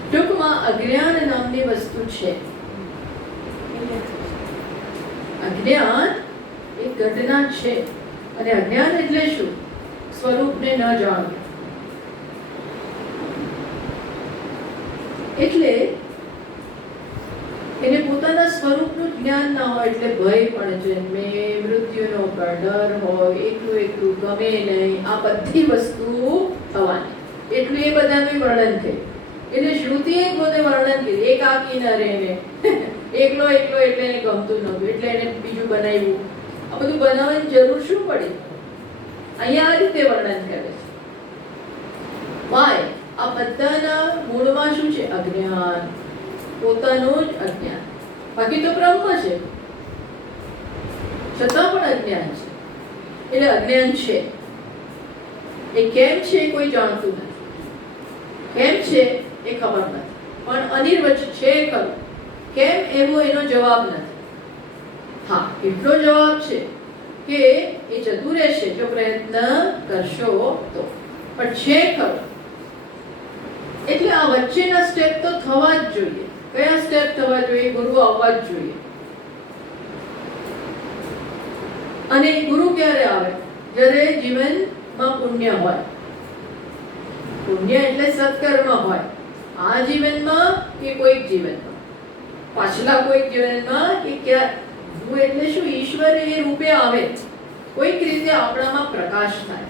ટૂંકમાં અજ્ઞાન નામની વસ્તુ છે. અજ્ઞાન એક ઘટના છે. અને અજ્ઞાન એટલે શું? સ્વરૂપને ન જાણવું. એટલે એને પોતાના સ્વરૂપનું જ્ઞાન ના હોય એટલે ભય પણ જન્મે, મૃત્યુનો પણ ડર હોય, એકલું ગમે નહીં, આ બધી વસ્તુ થવાની. એટલું એ બધાનું વર્ણન થયું. એટલે શ્રુતિએ પોતે વર્ણન કર્યું. એકાકી ન રહે ને એકલો એટલે એને ગમતું નહોતું એટલે એને બીજું બનાવ્યું. આ બધું બનાવવાની જરૂર શું પડી? અહીંયા આ રીતે વર્ણન કરે છે. વાય આ બધાના મૂળમાં શું છે? અજ્ઞાન. પોતાનું જ અજ્ઞાન. બાકી તો બ્રહ્મ છે, છતાં પણ અજ્ઞાન છે. એટલે અજ્ઞાન છે. એ કેમ છે કોઈ જાણતું નથી. કેમ છે એ ખબર નથી, પણ અનિર્વચિત છે ખરું. કેમ એવો એનો જવાબ નથી. હા, એટલો જવાબ છે કે એ જતું રહેશે જો પ્રયત્ન કરશો તો, પણ છે ખરું. એટલે આ વચ્ચેના સ્ટેપ તો થવા જ જોઈએ. કયા સ્ટેપ થવા જોઈએ? ગુરુ આવવા જ જોઈએ. અને ગુરુ ક્યારે આવે? જ્યારે જીવનમાં પુણ્ય હોય. પુણ્ય એટલે સત્કર્મ હોય. આ જીવનમાં કે કોઈક જીવનમાં, પાછલા કોઈક જીવનમાં કે ક્યાં. ગુરુ એટલે શું? ઈશ્વર એ રૂપે આવે, કોઈક રીતે આપણામાં પ્રકાશ થાય,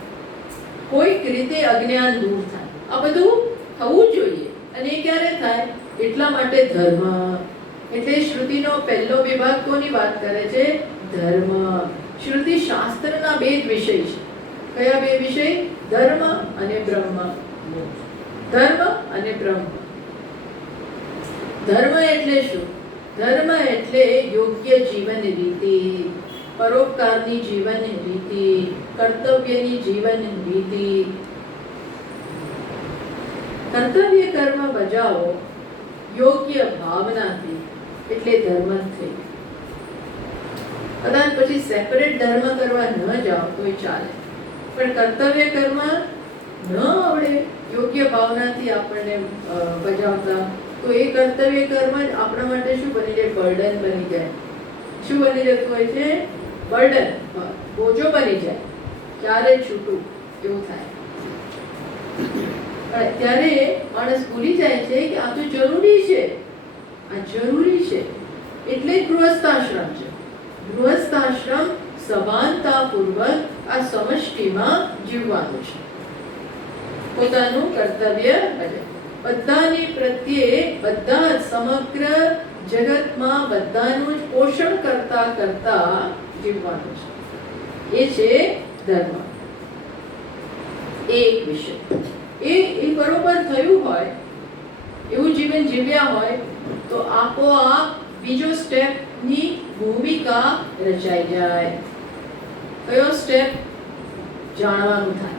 કોઈક રીતે અજ્ઞાન દૂર થાય. આ બધું થવું જોઈએ. અને એ ક્યારે થાય? એટલા માટે ધર્મ. એટલે શ્રુતિનો પહેલો વિભાગ કોની વાત કરે છે? ધર્મ. શ્રુતિ શાસ્ત્રના બે જ વિષય છે. કયા બે વિષય? ધર્મ અને બ્રહ્મ. ધર્મ અને બ્રહ્મ. ધર્મ એટલે શું? ધર્મ એટલે યોગ્ય જીવન રીતિ, પરોપકારની જીવન રીતિ, કર્તવ્યની જીવન રીતિ. કર્તવ્ય કર્મ બજાવો યોગ્ય ભાવનાથી એટલે ધર્મ થઈ. કદાચ પછી સેપરેટ ધર્મ કરવા ન જાઓ તોય ચાલે, પણ કર્તવ્ય કર્મ ન આવડે યોગ્ય ભાવનાથી આપણને બજાવતા, તો એ કર્તવ્ય કર્મ જ આપણા માટે શું બની જાય? બર્ડન બની જાય. શું બની જતું હોય છે? બર્ડન, બોજો બની જાય, ક્યારે છૂટું એવું થાય. પણ ત્યારે માણસ ભૂલી જાય છે કે આ તો જરૂરી છે, આ જરૂરી છે. એટલે ગૃહસ્થાશ્રમ છે. ગૃહસ્થાશ્રમ સભાનતાપૂર્વક આ સમષ્ટિમાં જીવવાનું છે, પોતાનું કર્તવ્ય બધાની પ્રત્યે, બધા સમગ્ર જગતમાં બધાનું જ પોષણ કરતા કરતા જીવવાનું છે. એ છે ધર્મ. એક વિષય એ બરોબર થયું હોય, એવું જીવન જીવ્યા હોય તો આપોઆપ બીજો સ્ટેપની ભૂમિકા રચાઈ જાય. કયો સ્ટેપ? જાણવાનું થાય.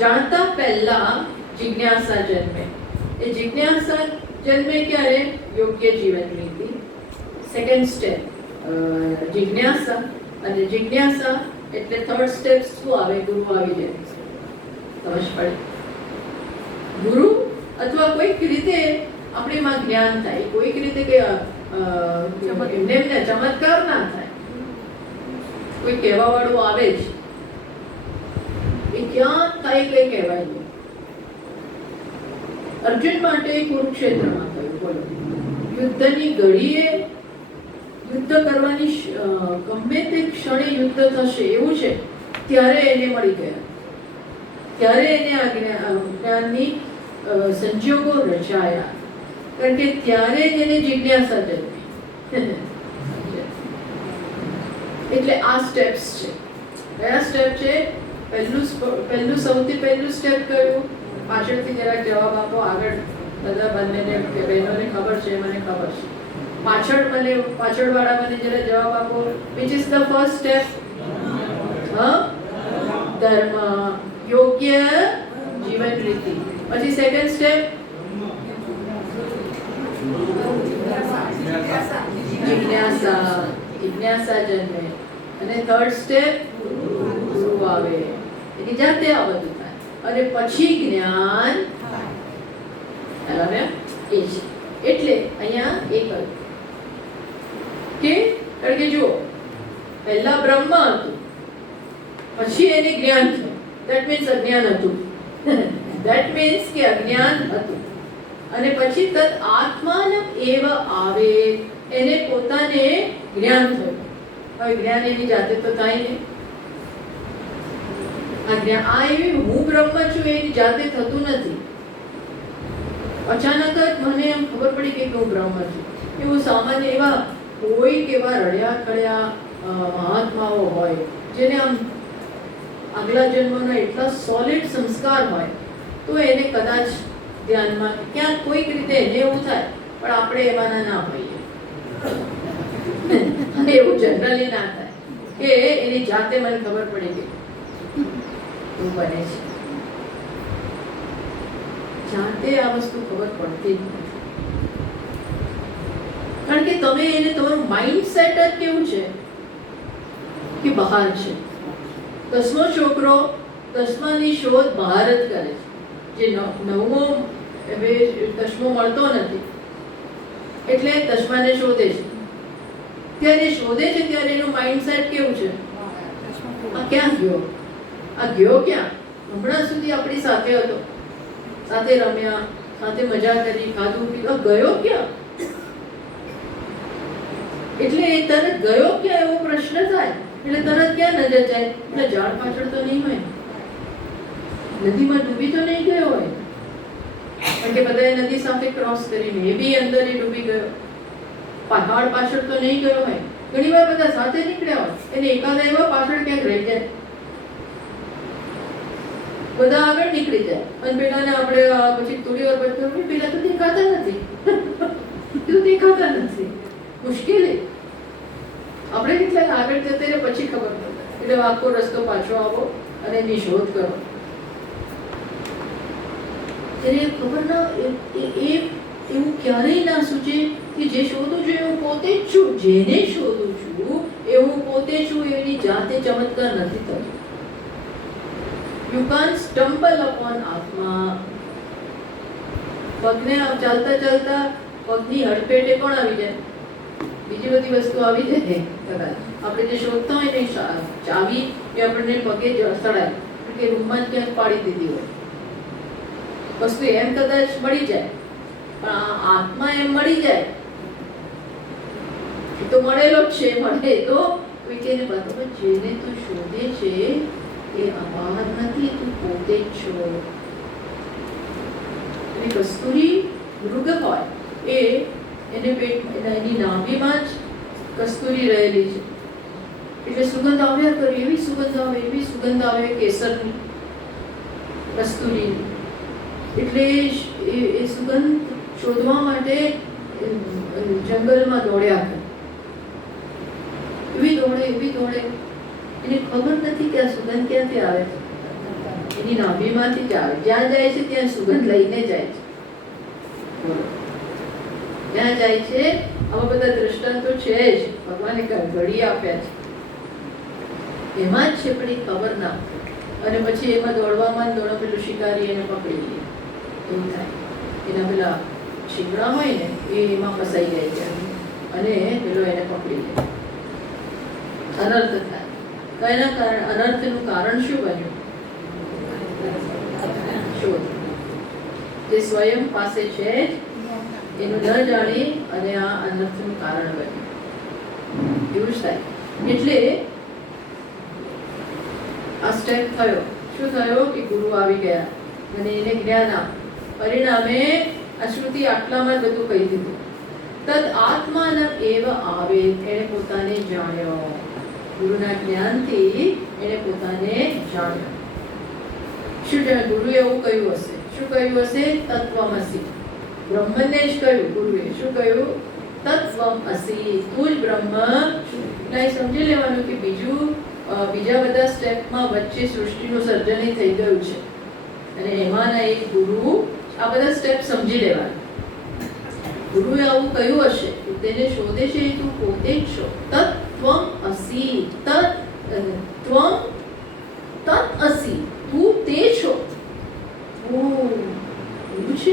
જાણતા પહેલા જિજ્ઞાસા જન્મે. એ જિજ્ઞાસા જન્મે ક્યારે? યોગ્ય જીવન નીતિ. સેકન્ડ સ્ટેપ જિજ્ઞાસા, અને જિજ્ઞાસા એટલે થર્ડ સ્ટેપ શું આવે? ગુરુ આવી જાય. સમજ પડે? ગુરુ અથવા કોઈક રીતે આપણીમાં જ્ઞાન થાય, કોઈક રીતે કે એમને ચમત્કાર ના થાય, કોઈ કહેવા વાળું આવે જ, એ ક્યાં થાય કઈ કહેવાય નહીં. અર્જુન માટે કુરુક્ષેત્રમાં થયું. બોલો, યુદ્ધની ઘડીએ યુદ્ધ કરવાની, ગમે તે ક્ષણે યુદ્ધ થશે એવું છે, ત્યારે એને મળી ગયા, ત્યારે એને જ્ઞાનની સંજોગો રચાયા, કારણ કે ત્યારે જ એને જિજ્ઞાસા જન્મી. એટલે આ સ્ટેપ્સ છે. કયા સ્ટેપ છે? પહેલું સૌથી પહેલું સ્ટેપ કયું? પાછળથી જરાક જવાબ આપો. આગળ બધા બંનેને બહેનોને ખબર છે, મને ખબર છે. પાછળવાળા મને જરા જવાબ આપો. Which is the first step? ધર્મ, યોગ્ય જીવન રીતિ. પછી સેકન્ડ સ્ટેપ જિજ્ઞાસા જન્મે. અને થર્ડ સ્ટેપ ગુરુ આવે. એની જાતે આ બધું થાય, અને પછી જ્ઞાન આવે. એ છે. એટલે અહીંયા એ કહ્યું કે, કારણ કે જુઓ, પહેલા બ્રહ્મ હતું, પછી એને જ્ઞાન થયું. ધેટ મીન્સ અજ્ઞાન હતું. ધેટ મીન્સ કે અજ્ઞાન હતું, અને પછી તદ આત્માન એવ આવે, એને પોતાને જ્ઞાન થયું. હવે જ્ઞાન એની જાતે તો થાય ને. આ એવી હું બ્રહ્મ છું એની જાતે થતું નથી. અચાનક જ મને એમ ખબર પડી કે હું બ્રહ્મ છું. એવું સામાન્ય એવા કોઈક એવા રડ્યા ખડ્યા મહાત્માઓ હોય, જેને આમ આગલા જન્મના એટલા સોલિડ સંસ્કાર હોય, તો એને કદાચ ધ્યાનમાં ક્યાંક કોઈક રીતે એને એવું થાય, પણ આપણે એમાંના ના હોઈએ. એવું જનરલી ના થાય કે એની જાતે મને ખબર પડી ગઈ. એવું બને છે. જાતે આ વસ્તુ ખબર પડતી જ નથી, કારણ કે તમે એને, તમારું માઇન્ડ સેટ જ કેવું છે કે બહાર છે. 10મો છોકરો 10માની શોધ બહાર જ કરે છે. જે 9મો હવે 10મો મળતો નથી એટલે 10માને શોધે છે. ત્યારે શોધે છે ત્યારે એનું માઇન્ડસેટ કેવું છે? આ ક્યાં ગયો? આ ગયો ક્યાં? હમણાં સુધી આપણી સાથે હતો, સાથે રમ્યા, સાથે મજા કરી, ખાધું પીધું, ગયો ક્યાં? એટલે એ તરત ગયો ક્યાં એવો પ્રશ્ન થાય એટલે તરત ક્યાં નજર જાય? એટલે ઝાડ પાછળ તો નહીં હોય, નદીમાં ડૂબી તો નહીં ગયો હોય, કારણ કે બધાએ નદી સાથે ક્રોસ કરીને એ બી અંદર એ ડૂબી ગયો. પહાડ પાછળ તો નહીં ગયો હોય. ઘણી વાર બધા સાથે નીકળ્યા હોય, એને એકાદા એવા પાછળ ક્યાંક રહી જાય, બધા આગળ નીકળી જાય, અને પેલાને આપણે પછી થોડી વાર પછી પેલા તો દેખાતા નથી, દેખાતા નથી, મુશ્કેલી. આપણે કેટલા આગળ જતા રહે પછી ખબર પડે, એટલે આખો રસ્તો પાછો આવો અને એની શોધ કરો. ત્યારે ખબર ના એવું ક્યારેય ના સૂચે કે જે શોધું છું હું પોતે જ છું, જેને શોધું છું એ હું પોતે પોતે છું એની જાતે ચમત્કાર નથી થતો. યુ કાન્ટ સ્ટમ્બલ અપોન આત્મા. પગને આમ ચાલતા ચાલતા પગની હડપેટે કોણ આવી જાય? બીજી બધી વસ્તુ આવી જાય કદાચ. આપણે જે શોધતા હોય ને ચાવી એ આપણને પગે સડાય કે રૂમમાં જ ક્યાંક પાડી દીધી હોય વસ્તુ એમ કદાચ મળી જાય, પણ આ આત્મા એમ મળી જાય એ તો મળેલો જ છે. મળે તો કોઈને બતાવો જેને તું શોધે છે એ અપાર નથી, તું પોતે જ છો. અને કસ્તુરી મૃગ હોય એને પેટમાં એની નાભીમાં જ કસ્તુરી રહેલી છે એટલે સુગંધ આવ્યા કરે. એવી સુગંધ આવે કેસરની, કસ્તુરીની. એટલે એ સુગંધ શોધવા માટે જંગલમાં દોડ્યા કરે. એવી દોડે એને ખબર નથી કે આ સુગંધ ક્યાંથી આવે છે. એની નાભીમાંથી જ આવે. જ્યાં જાય છે ત્યાં સુગંધ લઈને જાય છે. ત્યાં જાય છે. આવા બધા દ્રષ્ટાંતો છે જ, ભગવાને ઘડી આપ્યા છે. એમાં જ છે પણ એ ખબર ના. અને પછી એમાં દોડવામાં પેલું શિકારી એને પકડી લે. એવું થાય. એના પેલા શીંગડા હોય ને એ એમાં ફસાઈ જાય છે અને પેલો એને પકડી લે. અનર્થ થાય. કયાના કારણ? અનર્થનું કારણ શું બન્યું? શોધ. જે સ્વયં પાસે છે એનું ન જાણી અને આ અનર્થનું કારણ બન્યું. એવું જ થાય. એટલે આ સ્ટેપ થયો. શું થયો કે ગુરુ આવી ગયા અને એને જ્ઞાન આપ. પરિણામે આ શ્રુતિ આટલામાં જ બધું કહી દીધું. તદ આત્માન એવ આવે. એને પોતાને જાણ્યો. ગુરુના જ્ઞાનથી એને પોતાને જાણ્યો. શું જાણે? ગુરુએ એવું કહ્યું હશે. શું કહ્યું હશે? તત્વમસી. બ્રહ્મને જ કહ્યું ગુરુએ. શું કહ્યું? તત્વમસી. તું જ બ્રહ્મ. નહીં સમજી લેવાનું કે બીજા બધા સ્ટેપમાં વચ્ચે સૃષ્ટિનું સર્જન થઈ ગયું છે અને એમાંના એક ગુરુ. આ બધા સ્ટેપ સમજી લેવાના. ગુરુએ આવું કહ્યું હશે, તેને શોધે છે એ તું પોતે જ છો. તત્વમ અસી. તત્વમ તત અસી. તું તે છો. એવું છે.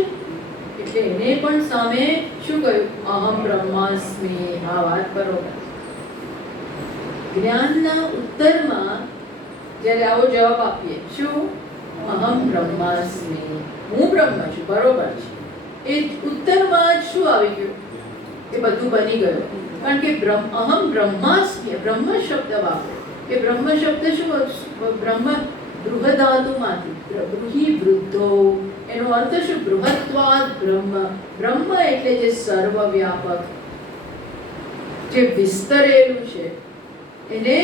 એટલે એને પણ સામે શું કહ્યું? અહમ બ્રહ્માસ્મિ. આ વાત બરોબર. જ્ઞાનના ઉત્તરમાં જ્યારે આવો જવાબ આપીએ, શું? અહમ બ્રહ્માસ્મિ. હું બ્રહ્મ છું. બરોબર છે. એ ઉત્તરમાં શું આવી ગયું? એ બધું બની ગયું. કારણ કે અહમ બ્રહ્માસ્મિ. બ્રહ્મ શબ્દ વાપરે. કે બ્રહ્મ શબ્દ શું? બ્રહ્મ બૃહદાતુમાંથી. બૃહી વૃદ્ધો. એનો અર્થ શું? બૃહત્વાદ બ્રહ્મ. બ્રહ્મ એટલે જે સર્વવ્યાપક, જે વિસ્તરેલું છે એને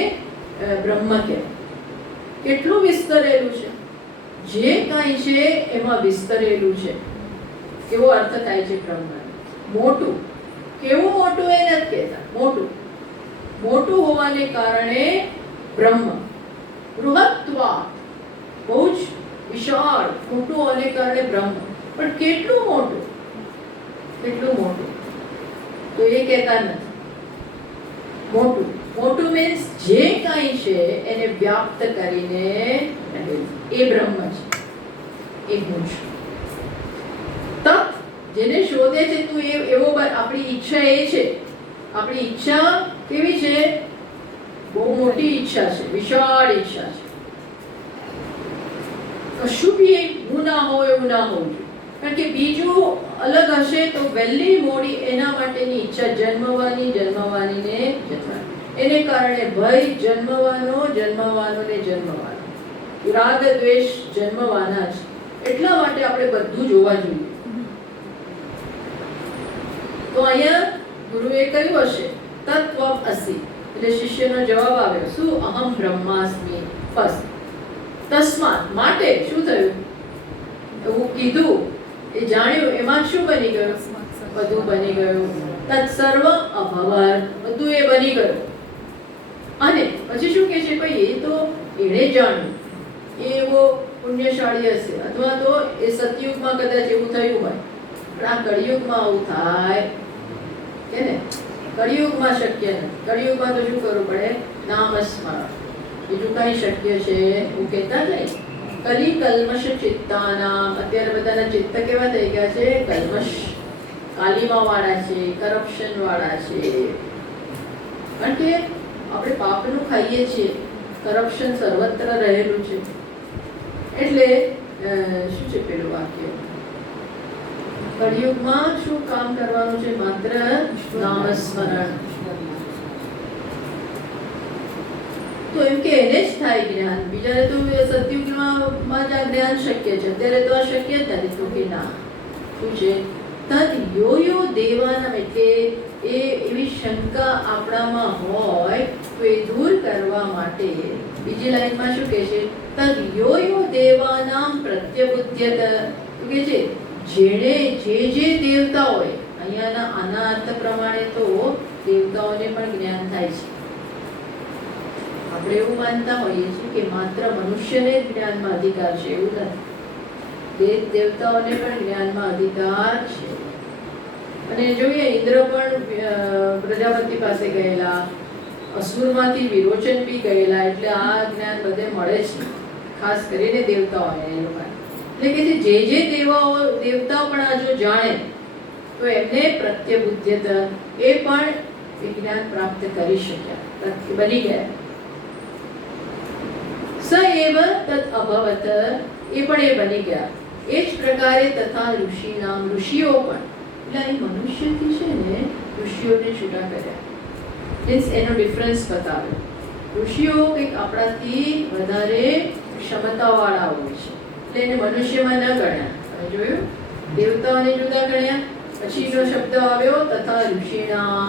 બ્રહ્મ કહેવાય. કેટલું વિસ્તરેલું છે? જે કાંઈ છે એમાં વિસ્તરેલું છે. એવો અર્થ થાય છે બ્રહ્મ. મોટું. કેવું મોટું એ નથી કહેતા. મોટું હોવાને કારણે બ્રહ્મ. બૃહત્વા. બહુ જ વિશાળ, મોટું હોવાને કારણે બ્રહ્મ. પણ કેટલું મોટું? તો એ કહેતા નથી. મોટું મીન્સ જે કાંઈ છે એને વ્યાપ્ત કરીને એ બ્રહ્મ છે. એ હું છું. તત્ જેને શોધે છે તું એવો. આપણી ઈચ્છા એ છે. આપણી ઈચ્છા કેવી છે? બહુ મોટી ઈચ્છા છે, વિશાળ ઈચ્છા છે. કશું બી હું ના હોય એવું ના હોવું જોઈએ. કારણ કે બીજું અલગ હશે તો વહેલી મોડી એના માટેની ઈચ્છા જન્મવાની ને જન્મવાની. એને કારણે ભય જન્મવાનો. રાગ દ્વેષ જન્મવાના છે. એટલા માટે આપણે બધું જોવા જોઈએ. તો અહીંયા ગુરુએ કહ્યું હશે તત્વમ અસી. એટલે શિષ્યનો જવાબ આવ્યો શું? અહમ બ્રહ્માસ્મિ. બસ. તસ્માત માટે શું થયું? એવું કીધું, એ જાણ્યું, એમાં શું બની ગયું? બધું બની ગયું. તત્સર્વ અભવત. બધું એ બની ગયું. અને પછી શું કહે છે? ભાઈ એ તો એણે જાણ્યું. એ એવો પુણ્યશાળી હશે, અથવા તો એ સતયુગમાં કદાચ એવું થયું હોય. પણ આ કળિયુગમાં આવું થાય કે ને? કળિયુગમાં શક્ય નથી. કળિયુગમાં તો શું કરવું પડે? નામસ્મરણ. બીજું કઈ શક્ય છે હું કહેતા નહીં. કલી કલ્મશ ચિત્તાનામ. અત્યારે બધાના ચિત્ત કેવા થઈ ગયા છે? કલ્મશ, કાલીમા વાળા છે, કરપ્શન વાળા છે. કારણ કે આપણે પાપનું ખાઈએ છીએ, કરપ્શન સર્વત્ર રહેલું છે. એટલે શું છે પેલું વાક્ય? કળિયુગમાં શું કામ કરવાનું છે? માત્ર નામસ્મરણ. તો એમ કે એને જ થાય જ્ઞાન. બીજાને તો સતયુગમાં જ આ જ્ઞાન શક્ય છે, અત્યારે તો આ શક્ય જ નથી. તો કે ના, શું છે? તદ યો યો દેવાનામ. એટલે એ એવી શંકા આપણામાં હોય તો એ દૂર કરવા માટે બીજી લાઈનમાં શું કહે છે? તદ યો યો દેવાનામ પ્રત્યબુદ્ધ્યત. તો કે છે જેણે જે દેવતાઓએ, અહીંયાના આના અર્થ પ્રમાણે તો દેવતાઓને પણ જ્ઞાન થાય છે. આપણે એવું માનતા હોઈએ છીએ કે માત્ર મનુષ્યને જ જ્ઞાનમાં અધિકાર છે, એવું નથી. દેવતાઓને પણ જ્ઞાનમાં અધિકાર છે. અને જોઈએ ઇન્દ્ર પણ પ્રજાપતિ પાસે ગયેલા, અસુરમાંથી વિરોચન બી ગયેલા. એટલે આ જ્ઞાન બધે મળે છે, ખાસ કરીને દેવતાઓને. એ લોકો એટલે કે જે દેવતાઓ પણ આ જો જાણે તો એમને પ્રત્યબુદ્ધ્યત, એ પણ વિજ્ઞાન પ્રાપ્ત કરી શક્યા, બની ગયા. સ એવ તદ અભવત. એ પણ એ બની ગયા. એ જ પ્રકારે તથા ઋષિનામ. ઋષિઓ પણ, એટલે અહીં મનુષ્યથી છે ને ઋષિઓને છૂટા કર્યા. મીન્સ એનો ડિફરન્સ બતાવ્યો. ઋષિઓ કંઈક આપણાથી વધારે ક્ષમતાવાળા હોય છે, એટલે એને મનુષ્યમાં ન ગણ્યા. તમે જોયું? દેવતાઓને જુદા ગણ્યા. પછીનો શબ્દ આવ્યો તથા ઋષિના.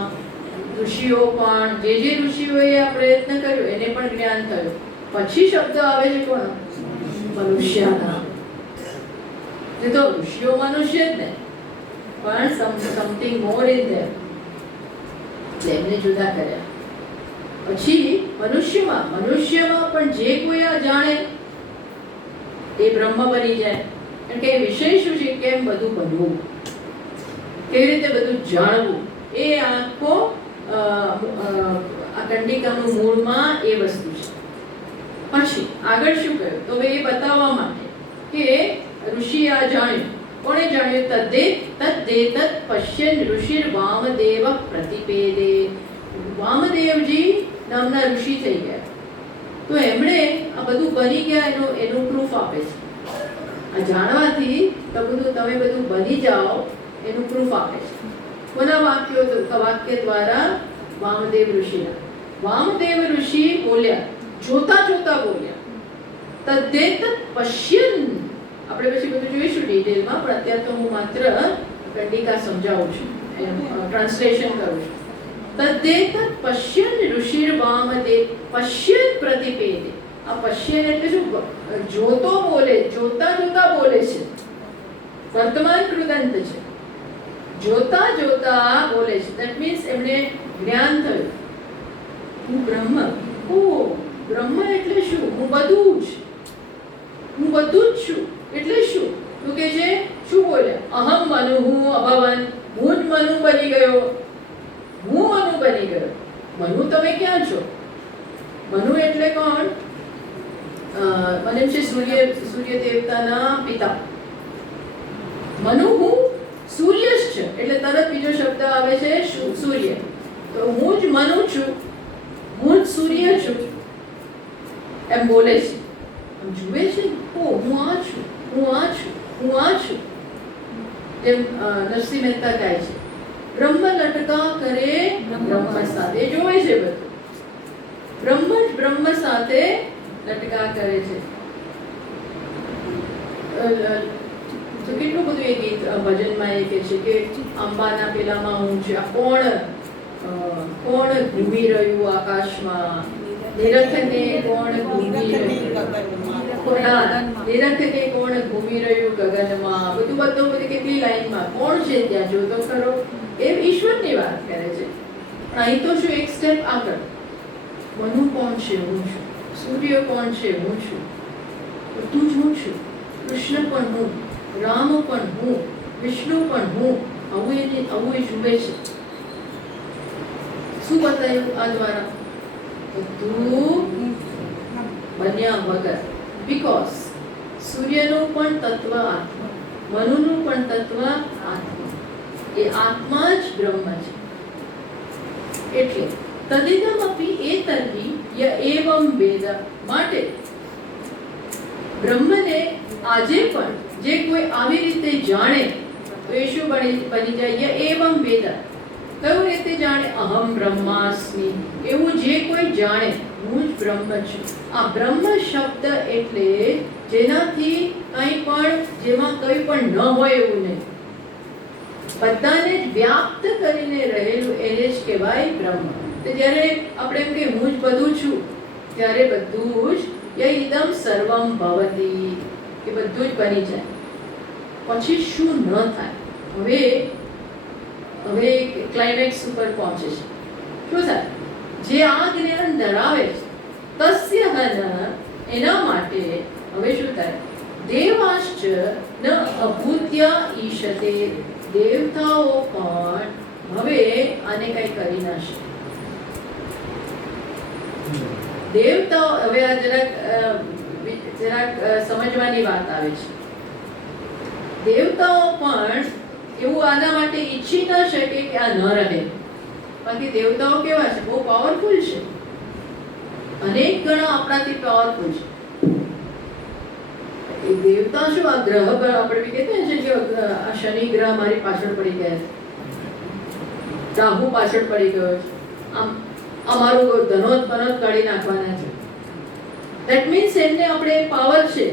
ઋષિઓ પણ, જે ઋષિઓએ આ પ્રયત્ન કર્યો એને પણ જ્ઞાન થયું. પછી શબ્દ આવે છે કોણ? મનુષ્યના. એ તો ઋષિઓ મનુષ્ય જ ને, પણ સમથિંગ મોર ઇન ધેર. એમને જુદા કર્યા. પછી મનુષ્યમાં પણ જે કોઈ આ જાણે એ બ્રહ્મ બની જાય. કારણ કે વિષય શું છે? કેમ બધું બનવું, કેવી રીતે બધું જાણવું, એ આખો આ કંડિકાનું મૂળમાં એ વસ્તુ છે. પછી આગળ શું કહ્યું? તો એ બતાવવા માટે કે ઋષિ આ જાણ્યું. કોણે જાણ્યું? તદ્ પશ્યન ઋષિર વામદેવ પ્રતિપેદે. વામદેવજી નામના ઋષિ થઈ ગયા. તો એમણે આ બધું બની ગયા એનું પ્રૂફ આપે છે. આ જાણવાથી તમે બધું બની જાઓ એનું પ્રૂફ આપે છે. કોના વાક્ય દ્વારા? વામદેવ ઋષિના. વામદેવ ઋષિ બોલ્યા, જોતા બોલ્યા. તદ્ પશ્યન. આપણે પછી બધું જોઈશું ડિટેલમાં, પણ અત્યારે તો હું માત્ર કંડિકા સમજાવું છું, ટ્રાન્સલેશન કરું છું. તદ્ પશ્યન ઋષિર વામદેવ. પશ્યન પ્રતિપેદે. આ પશ્યન એટલે શું? જોતા બોલે છે. વર્તમાન કૃદંત છે. જોતા બોલે છે. ધેટ મીન્સ એમને જ્ઞાન થયું. હું બ્રહ્મ. બ્રહ્મ એટલે શું? હું બધું જ છું. એટલે શું? તો કે છે શું બોલ્યા? અહમ મનુ અભવન. હું જ મનુ બની ગયો. મનુ તમે ક્યાં છો? મનુ એટલે કોણ? મને છે સૂર્ય દેવતાના પિતા. મનુ હું સૂર્ય જ છે. એટલે તરત બીજો શબ્દ આવે છે સૂર્ય. તો હું જ મનુ છું, હું જ સૂર્ય છું, એમ બોલે છે. જુએ છે, હું આ છું. જેમ નરસિંહ મહેતા કહે છે, બ્રહ્મ લટકા કરે બ્રહ્મ સાથે. જોવે છે બધું. બ્રહ્મ જ બ્રહ્મ સાથે લટકા કરે છે. તો કેટલું બધું એ ગીત ભજનમાં એ કહે છે કે અંબાના પેલામાં હું છું. આ કોણ ઘૂમી રહ્યું આકાશમાં? નિરખને કોણ ઘૂમી રહ્યું ગગનમાં? બધું કેટલી લાઈનમાં કોણ છે ત્યાં જોતો ખરો. એ ઈશ્વરની વાત કરે છે. પણ અહીં તો શું એક સ્ટેપ આગળ. મનુ કોણ છે? હું છું. સૂર્ય કોણ છે? હું છું. બધું જ હું છું. કૃષ્ણ પણ હું, રામ પણ હું, વિષ્ણુ પણ હું. આવું એ જુએ છે. શું બતાવ્યું આ દ્વારા? બધું બન્યા વગર. બીકોઝ સૂર્યનું પણ તત્વ આત્મા, મનુનું પણ તત્વ આત્મા, એ આત્મા જ બ્રહ્મ છે. એટલે તદિદમપી એતર્હિ ય એવં વેદ, માટે બ્રહ્મને આજે પણ જે કોઈ આવી રીતે જાણે તો એ શું બની જાય? ય એવં વેદ, કઈ રીતે જાણે? અહમ બ્રહ્માસ્મિ, એવું જે કોઈ જાણે હું જ બ્રહ્મ છું. આ બ્રહ્મ શબ્દ એટલે જેનાથી કંઈ પણ, જેમાં કંઈ પણ ન હોય એવું નહીં, બધાને જ વ્યાપ્ત કરીને રહેલું, એને જ કહેવાય બ્રહ્મ. તો જ્યારે આપણે એમ કે હું જ બધું છું, ત્યારે બધું જ ય ઇદમ સર્વમ ભવતી, એ બધું જ બની જાય. પછી શું ન થાય? હવે ક્લાઇમેક્સ ઉપર પહોંચે છે. શું થાય? જે આ જ્ઞાન ધરાવે છે તસ્ય હન, એના માટે હવે શું થાય? દેવાશ્ચ ન અભૂત્ય ઈશતે, દેવતાઓ પણ હવે આને કઈ કરી ના શકે. દેવતાઓ હવે આ જરાક સમજવાની વાત આવે છે. દેવતાઓ પણ એવું આના માટે ઈચ્છી ન શકે કે આ ન રહે. બાકી દેવતાઓ કેવા છે? બહુ પાવરફુલ છે, અનેક ગણા આપણાથી પાવરફુલ છે. એ દેવતા શું, આ ગ્રહ આપણે બી કહેતા છે કે આ શનિ ગ્રહ મારી પાછળ પડી ગયા છે, રાહુ પાછળ પડી ગયો છે, આમ અમારું ધનોત પનોત કાઢી નાખવાના છે. ધેટ મીન્સ એમને આપણે પાવર છે,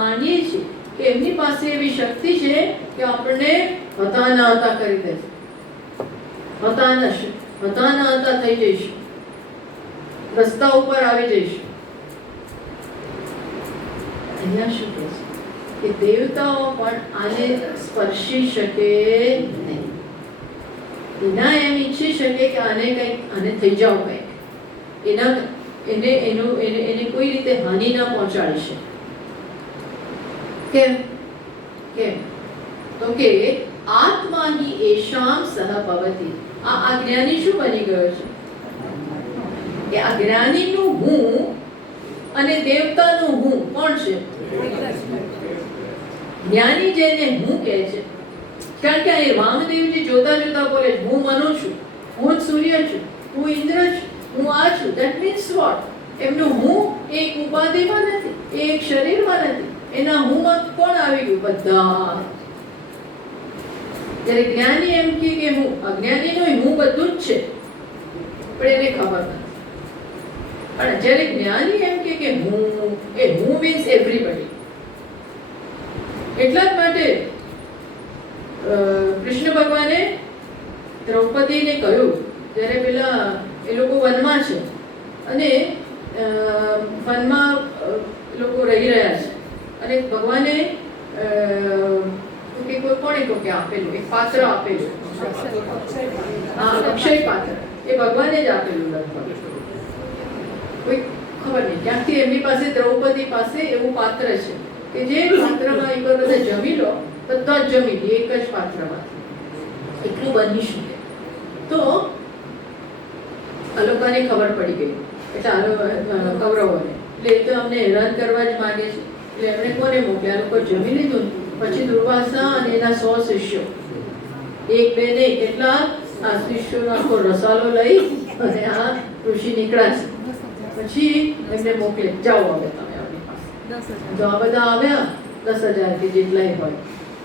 માનીએ છીએ કે એમની પાસે એવી શક્તિ છે કે આપણને હતા ન હતા કરી દેશે, હતા ન હતા થઈ જઈશું, રસ્તા ઉપર આવી જઈશું. અહીંયા શું કહે છે કે દેવતાઓ પણ આને સ્પર્શી શકે નહીં. એના એમ ઈચ્છી શકે કે આને થઈ જાવ કંઈક, એને કોઈ રીતે હાનિ ના પહોંચાડી શકે. કેમ? તો કે આત્મા હિ એશામ સહ ભવતિ. આ અજ્ઞાની શું બની ગયો છે કે અજ્ઞાનીનું હું અને દેવતાનું હું કોણ છે? જ્ઞાની જેને હું કહે છે, કારણ કે એ વામદેવજી જોતા જોતા બોલે છે હું મનુ છું, હું સૂર્ય છું, હું ઇન્દ્ર છું, હું આ છું. That means what? એમનું હું એક ઉપાધિમાં નથી, એક શરીરમાં નથી, એના હુંમાં કોણ આવી ગયું? બધા. જ્યારે જ્ઞાની એમ કે હું, અજ્ઞાનીનો હું બધું જ છે પણ એને ખબર નથી. પણ જ્યારે જ્ઞાની એમ કે હું, એ હું મીન્સ એવરીબડી. એટલા જ માટે કૃષ્ણ ભગવાને દ્રૌપદીને કહ્યું, જ્યારે પેલા એ લોકો વનમાં છે અને વનમાં લોકો રહી રહ્યા છે અને ભગવાને કોણે કે આપેલું એક પાત્ર આપેલું, અક્ષય પાત્ર, એ ભગવાને જ આપેલું. લગભગ કોઈ ખબર નહીં ક્યાંથી એમની પાસે, દ્રૌપદી પાસે એવું પાત્ર છે કે જે પાત્રમાં એકવાર બધા જમી લો, બધા જ જમી લે એક જ પાત્રમાં, એટલું બની શકે. તો આ લોકોને ખબર પડી ગઈ, એટલે કૌરવોને, એટલે એ તો અમને હેરાન કરવા જ માંગે છે, એટલે એમણે કોને મોકલ્યા? લોકો જમી લીધું, પછી દુર્વાસા અને એના 100 શિષ્યો, એક બે નહીં કેટલા આ શિષ્યોનો આખો રસાલો લઈ અને આ ઋષિ નીકળ્યા છે. પછી એમને મોકલે, જાઓ હવે તમે આપણી પાસે. તો આ બધા આવ્યા, 10,000 કે જેટલાય હોય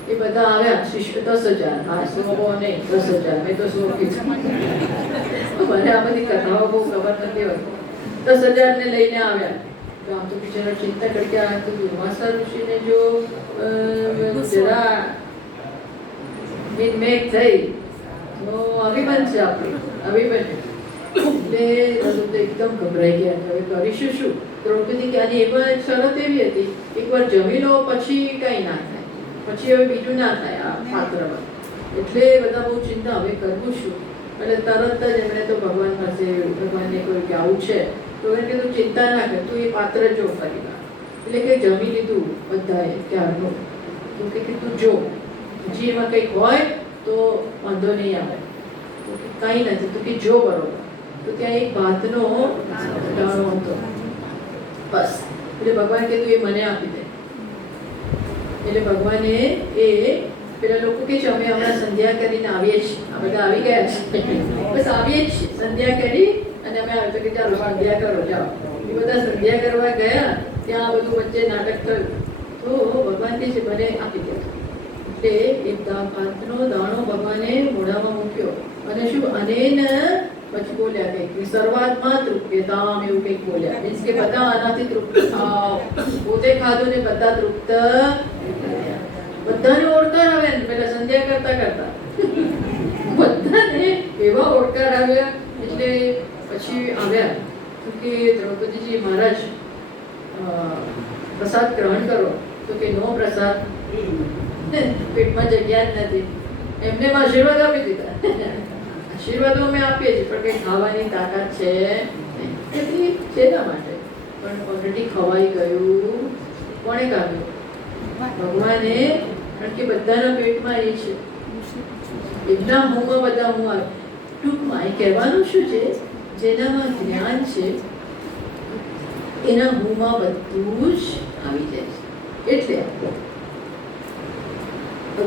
એ બધા આવ્યા. શિષ્ય 10,000, હા 100 નહીં 10,000, મેં તો 100 કીધું. મને આ બધી કથાઓ બહુ ખબર નથી હોતી. 10,000 ને લઈને આવ્યા. તો આમ તો બિચારા ચિંતા કરી કે આ તો દુર્વાસા ઋષિને જો જરા મેઘ થઈ તો અભિમન છે આપણે, અભિમન. એટલે એકદમ ગભરાઈ ગયા, હવે કરીશું શું? દ્રૌપદી કે આની એમાં શરત એવી હતી, એકવાર જમી લો પછી કંઈ ના થાય, પછી હવે બીજું ના થાય આ પાત્રમાં. એટલે બધા બહુ ચિંતા, હવે કરવું શું? એટલે તરત જ એમણે તો ભગવાન પાસે, ભગવાનને કહ્યું કે આવું છે. તો એને કીધું ચિંતા ના કર, તું એ પાત્ર જો ફરી વાર. એટલે કે જમી લીધું બધાએ ત્યારનું, તો કે તું જો, હજી એમાં કંઈક હોય તો વાંધો નહીં આવે. તો કે કંઈ નથી, તું કે જો બરોબર. તો તો ત્યાં એક ભાતનો દાણો હતો, બસ. એટલે ભગવાન કીધું એ મને આપી દે. એટલે ભગવાને એ પેલા લોકો કે છે અમે હમણાં સંધ્યા કરીને આવીએ છીએ, આ બધા આવી ગયા છે, બસ આવીએ જ છીએ, સંધ્યા કરી અને અમે આવ્યો તો કે ચાલો સંધ્યા કરો જાઓ. એ બધા સંધ્યા કરવા ગયા, ત્યાં બધું વચ્ચે નાટક થયું, તો ભગવાન કે છે મને આપી દે. એટલે એક ભાતનો દાણો ભગવાને મોઢામાં મૂક્યો અને શું અનેન પછી બોલ્યા કંઈક સર્વાત્મા તૃપ્યતામ એવું કંઈક બોલ્યા, મીન્સ કે બધા આનાથી તૃપ્ત થાવ. પોતે ખાધું ને બધા તૃપ્ત, બધાને ઓળકાર આવ્યા ને પેલા સંધ્યા કરતા કરતા બધાને એવા ઓળકાર આવ્યા. એટલે પછી આવ્યા તો કે દ્રૌપદીજી મહારાજ પ્રસાદ ગ્રહણ કરો, તો કે નો પ્રસાદ, પેટમાં જગ્યા જ નથી. એમને આશીર્વાદ આપી દીધા. આશીર્વાદો અમે આપીએ છીએ પણ કંઈ ખાવાની તાકાત છે નહીં. શેના માટે? પણ ઓલરેડી ખવાઈ ગયું. કોણે કાઢ્યું? ભગવાને. કારણ કે બધાના પેટમાં એ છે, એમના મોંમાં બધા હું આવે. ટૂંકમાં એ કહેવાનું શું છે, જેનામાં જ્ઞાન છે એના મોંમાં બધું જ આવી જાય છે. એટલે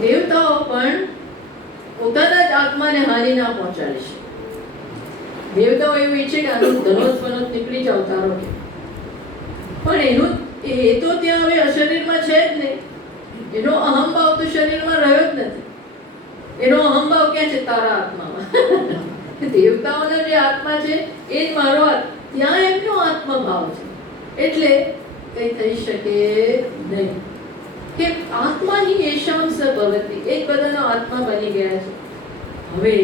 દેવતાઓ પણ પોતાના જ આત્માને હાનિ ના પહોંચાડે છે. દેવતાઓ એવું ઈચ્છે કે આનું ધનોત ફનોત નીકળી જાવ તારો કે, પણ એનું એ તો ત્યાં હવે શરીરમાં છે જ નહીં. એનો અહંભાવ તો શરીરમાં રહ્યો જ નથી. એનો અહંભાવ ક્યાં છે? તારા આત્મામાં. દેવતાઓનો જે આત્મા છે એ જ મારો ત્યાં એમનો આત્મભાવ છે. એટલે કઈ થઈ શકે નહીં કે આત્માની એશામ સ ભવતિ, એક બધાનો આત્મા બની ગયા છે. હવે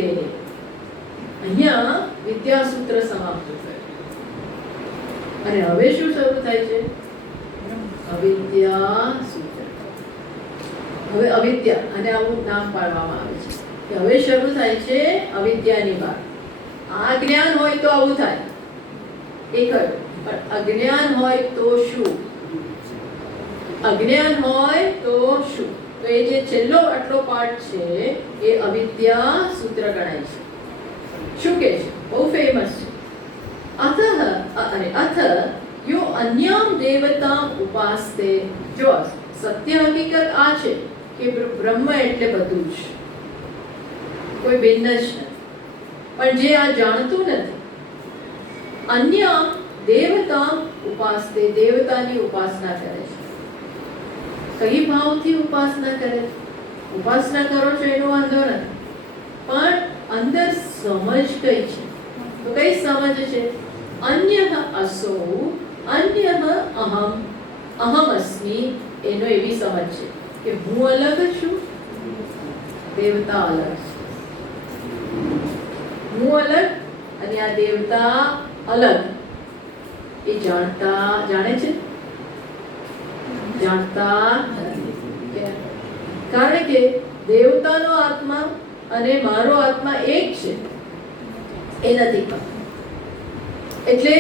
અહીંયા વિદ્યાસૂત્ર સમાપ્ત થયું અને હવે શું શરૂ થાય છે? અવિદ્યા સૂત્ર. હવે અવિદ્યા, અને આવું નામ પાડવામાં આવે છે કે હવે શરૂ થાય છે અવિદ્યાની વાત. આ જ્ઞાન હોય તો આવું થાય, એક જ. પણ અજ્ઞાન હોય તો શું? અજ્ઞાન હોય તો શું? તો એ જે છેલ્લો આટલો પાઠ છે એ અવિદ્યા સૂત્ર ગણાય છે. શું કે છે? બહુ ફેમસ છે. અથ યો અન્યમ દેવતામ ઉપાસ્તે. જો સત્ય હકીકત આ છે કે બ્રહ્મ એટલે બધું જ, કોઈ ભિન્ન જ નથી. પણ જે આ જાણતું નથી, અન્ય દેવતામ ઉપાસ્તે, દેવતાની ઉપાસના કરે છે. કઈ ભાવથી ઉપાસના કરે છે? ઉપાસના કરો છો એનો વાંધો નથી, પણ અંદર સમજ કઈ છે? તો કઈ સમજ છે? અન્ય અસો, અન્ય અહમ, અહમ અસ્મિ, એનો એવી સમજ છે કે હું અલગ છું, દેવતા અલગ છે. હું અલગ અને આ દેવતા અલગ. એ જાણે છે? જાણતા નથી. કારણ કે દેવતાનો આત્મા અને મારો આત્મા એક છે એ નથી ખબર. એટલે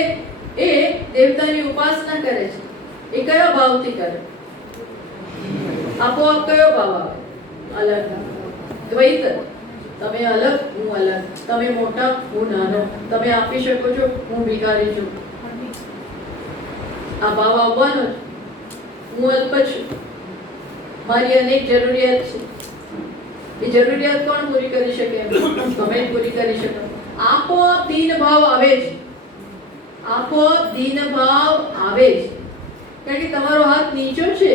એ દેવતાની ઉપાસના કરે છે. એ કયા ભાવથી કરે? આપોઆપ કયો ભાવ આવે? અલગ. દ્વૈત. તમે અલગ, હું અલગ. તમે મોટા, હું નાનો. તમે આપી શકો છો, હું ભિખારી છું. આ ભાવ આવવાનો જ. હું અલ્પ છું, મારી અનેક જરૂરિયાત છે. એ જરૂરિયાત કોણ પૂરી કરી શકે? તમે પૂરી કરી શકો. આપોઆપ દીન ભાવ આવે છે. આપોઆપ દીન ભાવ આવે છે. કારણ કે તમારો હાથ નીચો છે,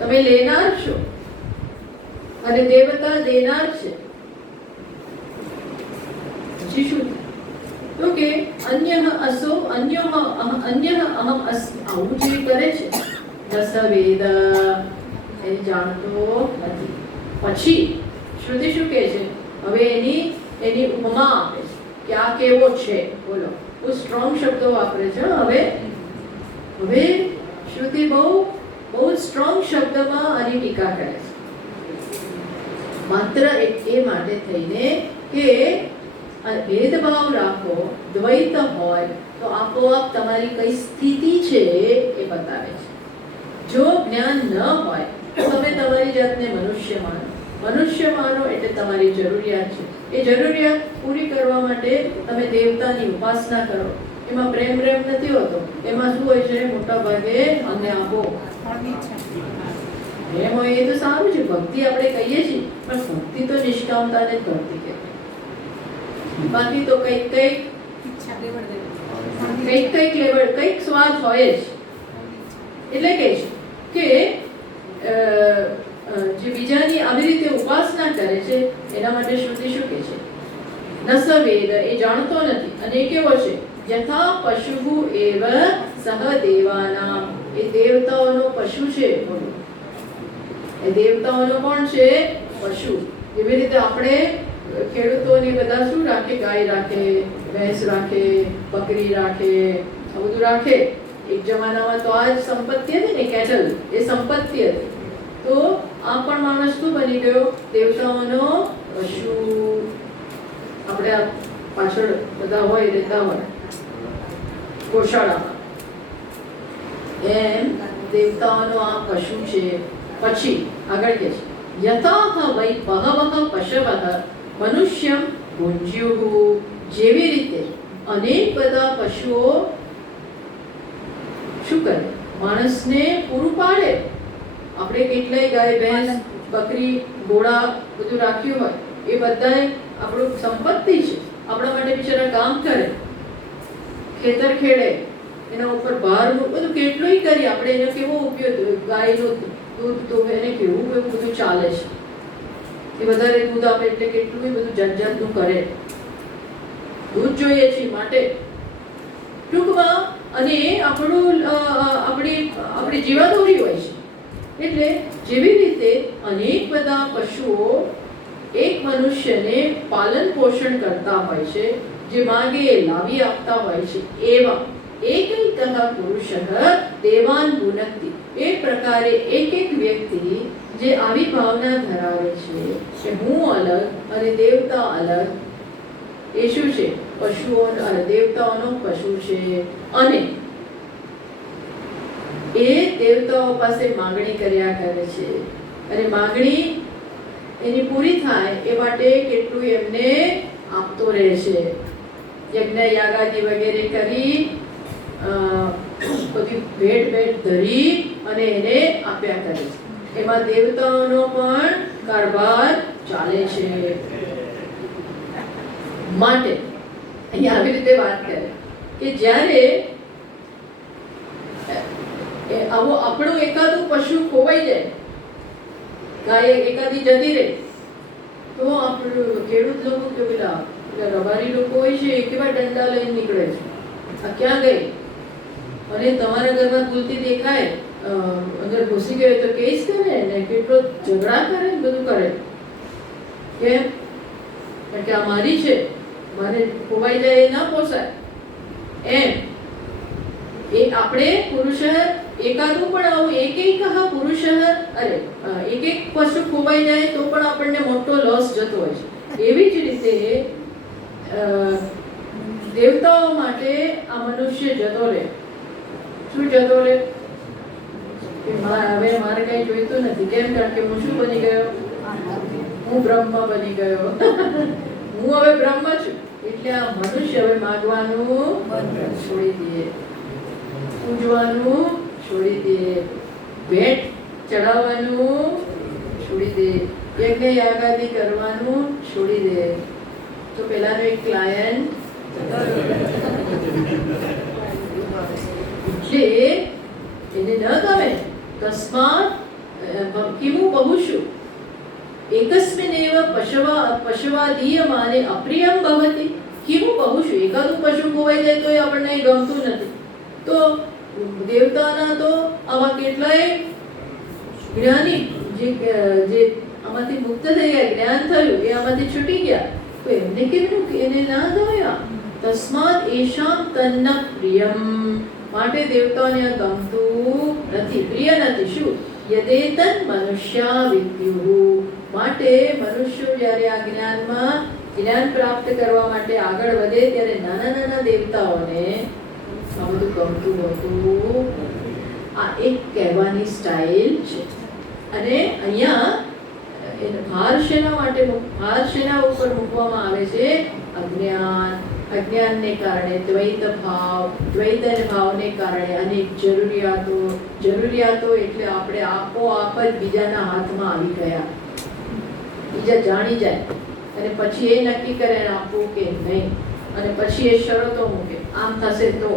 તમે લેનાર છો અને દેવતા દેનાર છે. પછી શું? તો કે અન્ય અસો, અન્ય અહમ અસ્મિ, આવું જે કરે છે દસ વેદ એ જાણતો નથી. પછી શ્રુતિ શું કહે છે? હવે એની ઉપમા આપે છે કે આ કેવો છે. બોલો, બહુ સ્ટ્રોંગ શબ્દો વાપરે છે. હવે શ્રુતિ બહુ સ્ટ્રોંગ શબ્દમાં આની ટીકા કરે છે. માત્ર એ માટે થઈને કે ભેદભાવ રાખો, દ્વૈત હોય તો આપોઆપ તમારી કઈ સ્થિતિ છે એ બતાવે છે. જો જ્ઞાન ન હોય તો તમે તમારી જાતને મનુષ્ય માનો. મનુષ્ય માનો એટલે તમારી જરૂરિયાત છે. એ જરૂરિયાત પૂરી કરવા માટે તમે દેવતાની ઉપાસના કરો. એમાં પ્રેમ નથી હોતો. એમાં શું હોય છે? મોટા ભાગે અમને આપો. પ્રેમ હોય એ તો સારું છે, ભક્તિ આપણે કહીએ છીએ, પણ ભક્તિ તો નિષ્કામતાને જ ભક્તિ કહેવાય. બાકી તો કંઈક લેવડ કંઈક સ્વાદ હોય જ. એટલે કે જે બીજાની આવી રીતે ઉપાસના કરે છે એના માટે શ્રુતિ શું કહે છે? ન સ વેદ, એ જાણતો નથી. અને એ કેવો છે? યથા પશુહુ એવ સહ દેવાનામ, એ દેવતાઓનો પશુ છે. બોલો, એ દેવતાઓનો કોણ છે? પશુ. જેવી રીતે આપણે ખેડૂતોને બધા શું રાખે? ગાય રાખે, ભેંસ રાખે, બકરી રાખે, આ બધું રાખે. એક જમાનામાં તો આ જ સંપત્તિ હતી ને, કેટલ, એ સંપત્તિ હતી. તો આ પણ માણસ શું બની ગયો? દેવતાઓનો પશુ. આપણે આ પાછળ બધા હોય, રહેતા હોય ગોશાળામાં, એમ દેવતાઓનો આ પશુ છે. પછી આગળ કે છે યથા વૈ બહવઃ પશવઃ મનુષ્યમ ભુંજ્યુઃ, જેવી રીતે અનેક બધા પશુઓ શું કરે? માણસને પૂરું પાડે. આપણે કેટલાય ગાય, ભેંસ, બકરી, ઘોડા બધું રાખ્યું હોય, એ બધા આપણું સંપત્તિ છે. આપણા માટે બિચારા કામ કરે, ખેતર ખેડે, એના ઉપર ભાર બધું કેટલુંય કરીએ આપણે. એનો કેવો ઉપયોગ, ગાયનું દૂધ તો એને કેવું એવું બધું ચાલે છે. એ વધારે દૂધ આપે એટલે કેટલું બધું જાતનું કરે. દૂધ જોઈએ છે માટે ટૂંકમાં. અને એ આપણી જીવાદોરી હોય છે. એટલે જેવી રીતે અનેક બધા પશુઓ એક મનુષ્યને પાલન પોષણ કરતા હોય છે, જે માગે એ લાવી આપતા હોય છે, એવા એકૈકઃ પુરુષઃ દેવાન ભુનક્તિ, એ પ્રકારે એક વ્યક્તિ જે આવી ભાવના ધરાવે છે કે હું અલગ અને દેવતા અલગ, એ શું છે? પશુઓ, દેવતાઓનો પશુ છે. અને એ દેવતાઓ પાસે માંગણી કર્યા કરે છે. અને માંગણી એની પૂરી થાય એ માટે કેટલું એમને આપતો રહે છે. યજ્ઞ યાગાદિ વગેરે કરી બધી ભેટ ધરી અને એને આપ્યા કરે છે. એમાં દેવતાઓનો પણ કારભાર ચાલે છે. માટે અહીંયા આવી રીતે વાત કરે કે જ્યારે આવો આપણું એકાદું પશુ ખોવાઈ જાય, ગાય એકાદી જતી રહે, તો આપણું ખેડૂત લોકો કે પેલા રબારી લોકો હોય છે, કેવા દંડા લઈને નીકળે છે, આ ક્યાં ગઈ? અને તમારા ઘરમાં ભૂલથી દેખાય, અંદર ઘૂસી ગયો તો કેસ કરે ને, કેટલો ઝઘડા કરે ને બધું કરે. કેમ? કારણ કે આ મારી છે, મારે ખોવાઈ જાય એ ના પોસાય. એમ એ આપણે પુરુષ એકાદું પણ આવું એકૈકઃ પુરુષ, એક પશુ ખોવાઈ જાય તો પણ આપણને મોટો લોસ જતો હોય છે. એવી જ રીતે દેવતાઓ માટે આ મનુષ્ય જતો રહે. શું જતો રહે? હવે મારે કઈ જોઈતું નથી. કેમ? કારણ કે હું શું બની ગયો? હું બ્રહ્મ બની ગયો. હું હવે બ્રહ્મ છું. એટલે આ મનુષ્ય હવે માગવાનું છોડી દે, પૂજવાનું છોડી દે, ભેટ ચડાવવાનું છોડી દે, યજ્ઞ યાગાદિ કરવાનું છોડી દે. તો પેલાનો એક ક્લાયન્ટ એટલે એને ન ગમે. તસ્માત કિમુ બહુષુ એકસ્મિનેવ પશવાદીયમાને અપ્રિયમ ભવતિ. કિમુ બહુષુ, એકાદું પશુ ખોવાઈ જાય તો આપણને ગમતું નથી. તો દેવતાના તો આવા કેટલાય જ્ઞાની જે આમાંથી મુક્ત થઈ ગયા, જ્ઞાન થયું, એ આમાંથી છૂટી ગયા, તો એમને કેમનું એને ના ગમ્યા? તસ્માત એશામ તન્ન પ્રિયમ, માટે દેવતાઓને આ ગમતું નથી, પ્રિય નથી. શું? યદેતન મનુષ્યા વિદ્યુઃ, માટે મનુષ્યો જ્યારે આ જ્ઞાનમાં જ્ઞાન પ્રાપ્ત કરવા માટે આગળ વધે ત્યારે નાના નાના દેવતાઓને આ બધું ગમતું હતું. આ એક કહેવાની સ્ટાઇલ છે. અને અહીંયા એને ભાર શેના માટે ભાર શેના ઉપર મૂકવામાં આવે છે? અજ્ઞાન. અજ્ઞાનને કારણે દ્વૈત ભાવને કારણે અનેક જરૂરિયાતો એટલે આપણે આપોઆપ જ બીજાના હાથમાં આવી ગયા. બીજા જાણી જાય અને પછી એ નક્કી કરે આપવું કે નહીં, અને પછી એ શરતો મૂકે, આમ થશે તો,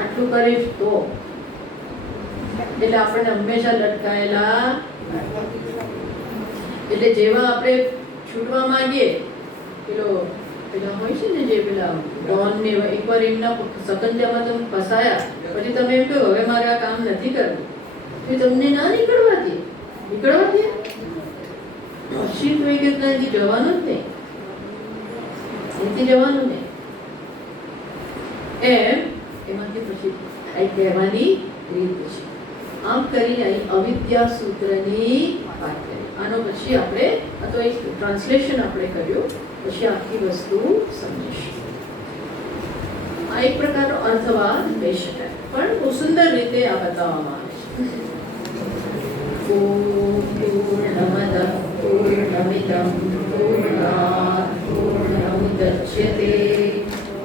આટલું કરીશ તો. એટલે આપણને હંમેશા લટકાયેલા. એટલે જેવા આપણે છૂટવા માંગીએ, પેલા હોય છે ને જે પેલા ડોન ને એકવાર એમના સકંજામાં તમે ફસાયા, પછી તમે એમ કહો હવે મારે આ કામ નથી કરવું, તો તમને ના નીકળવા દે. પછી તો એ કે જવાનું જ નહીં, એથી જવાનું નહીં. એમાંથી પછી આ કહેવાની રીત છે. આમ કરીને અહીં અવિદ્યા સૂત્રની વાત કરી. આનો પછી આપણે આ તો એક ટ્રાન્સલેશન આપણે કર્યું, પછી આખી વસ્તુ સમજીશું. આ એક પ્રકારનો અર્થવાદ લઈ શકાય, પણ બહુ સુંદર રીતે આ બતાવવામાં આવે છે. પૂર્ણમદ પૂર્ણમિદં પૂર્ણાત પૂર્ણમુદચ્યતે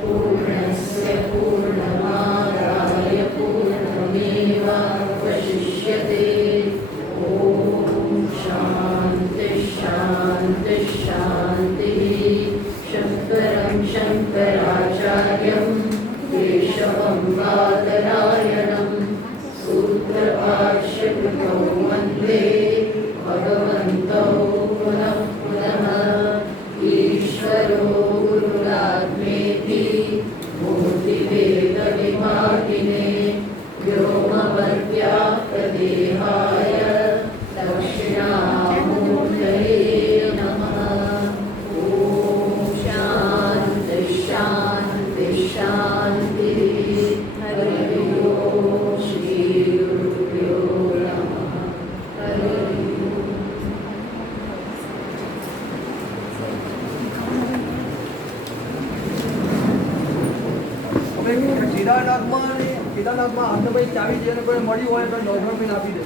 પૂર્ણસ્ય પૂર્ણમાદાય પૂર્ણમેવાવશિષ્યતે. ઓમ શાંતિ શાંતિ શાંતિ. શંકરં શંકરાચાર્યં કેશવં બાદરાયણં સૂત્રભાષ્યકૃતૌ વંદે ભગવन्तौ પુનઃ પુનઃ. ઈશ્વરો ગુરુરાત્મેતિ મૂર્તિભેદવિભાગિને વ્યોમવદ્વ્યાપ્તદેહાય દક્ષિણામૂર્તયે નમઃ. ઓમ શાંતિ શાંતિ શાંતિ. હરિ ઓમ. શ્રી ગુરુભ્યો નમઃ. હરિ કેદારનાથમાં આમને ભાઈ ચાવી જેને કોઈ મળી હોય તો ડોઝર આપી દે.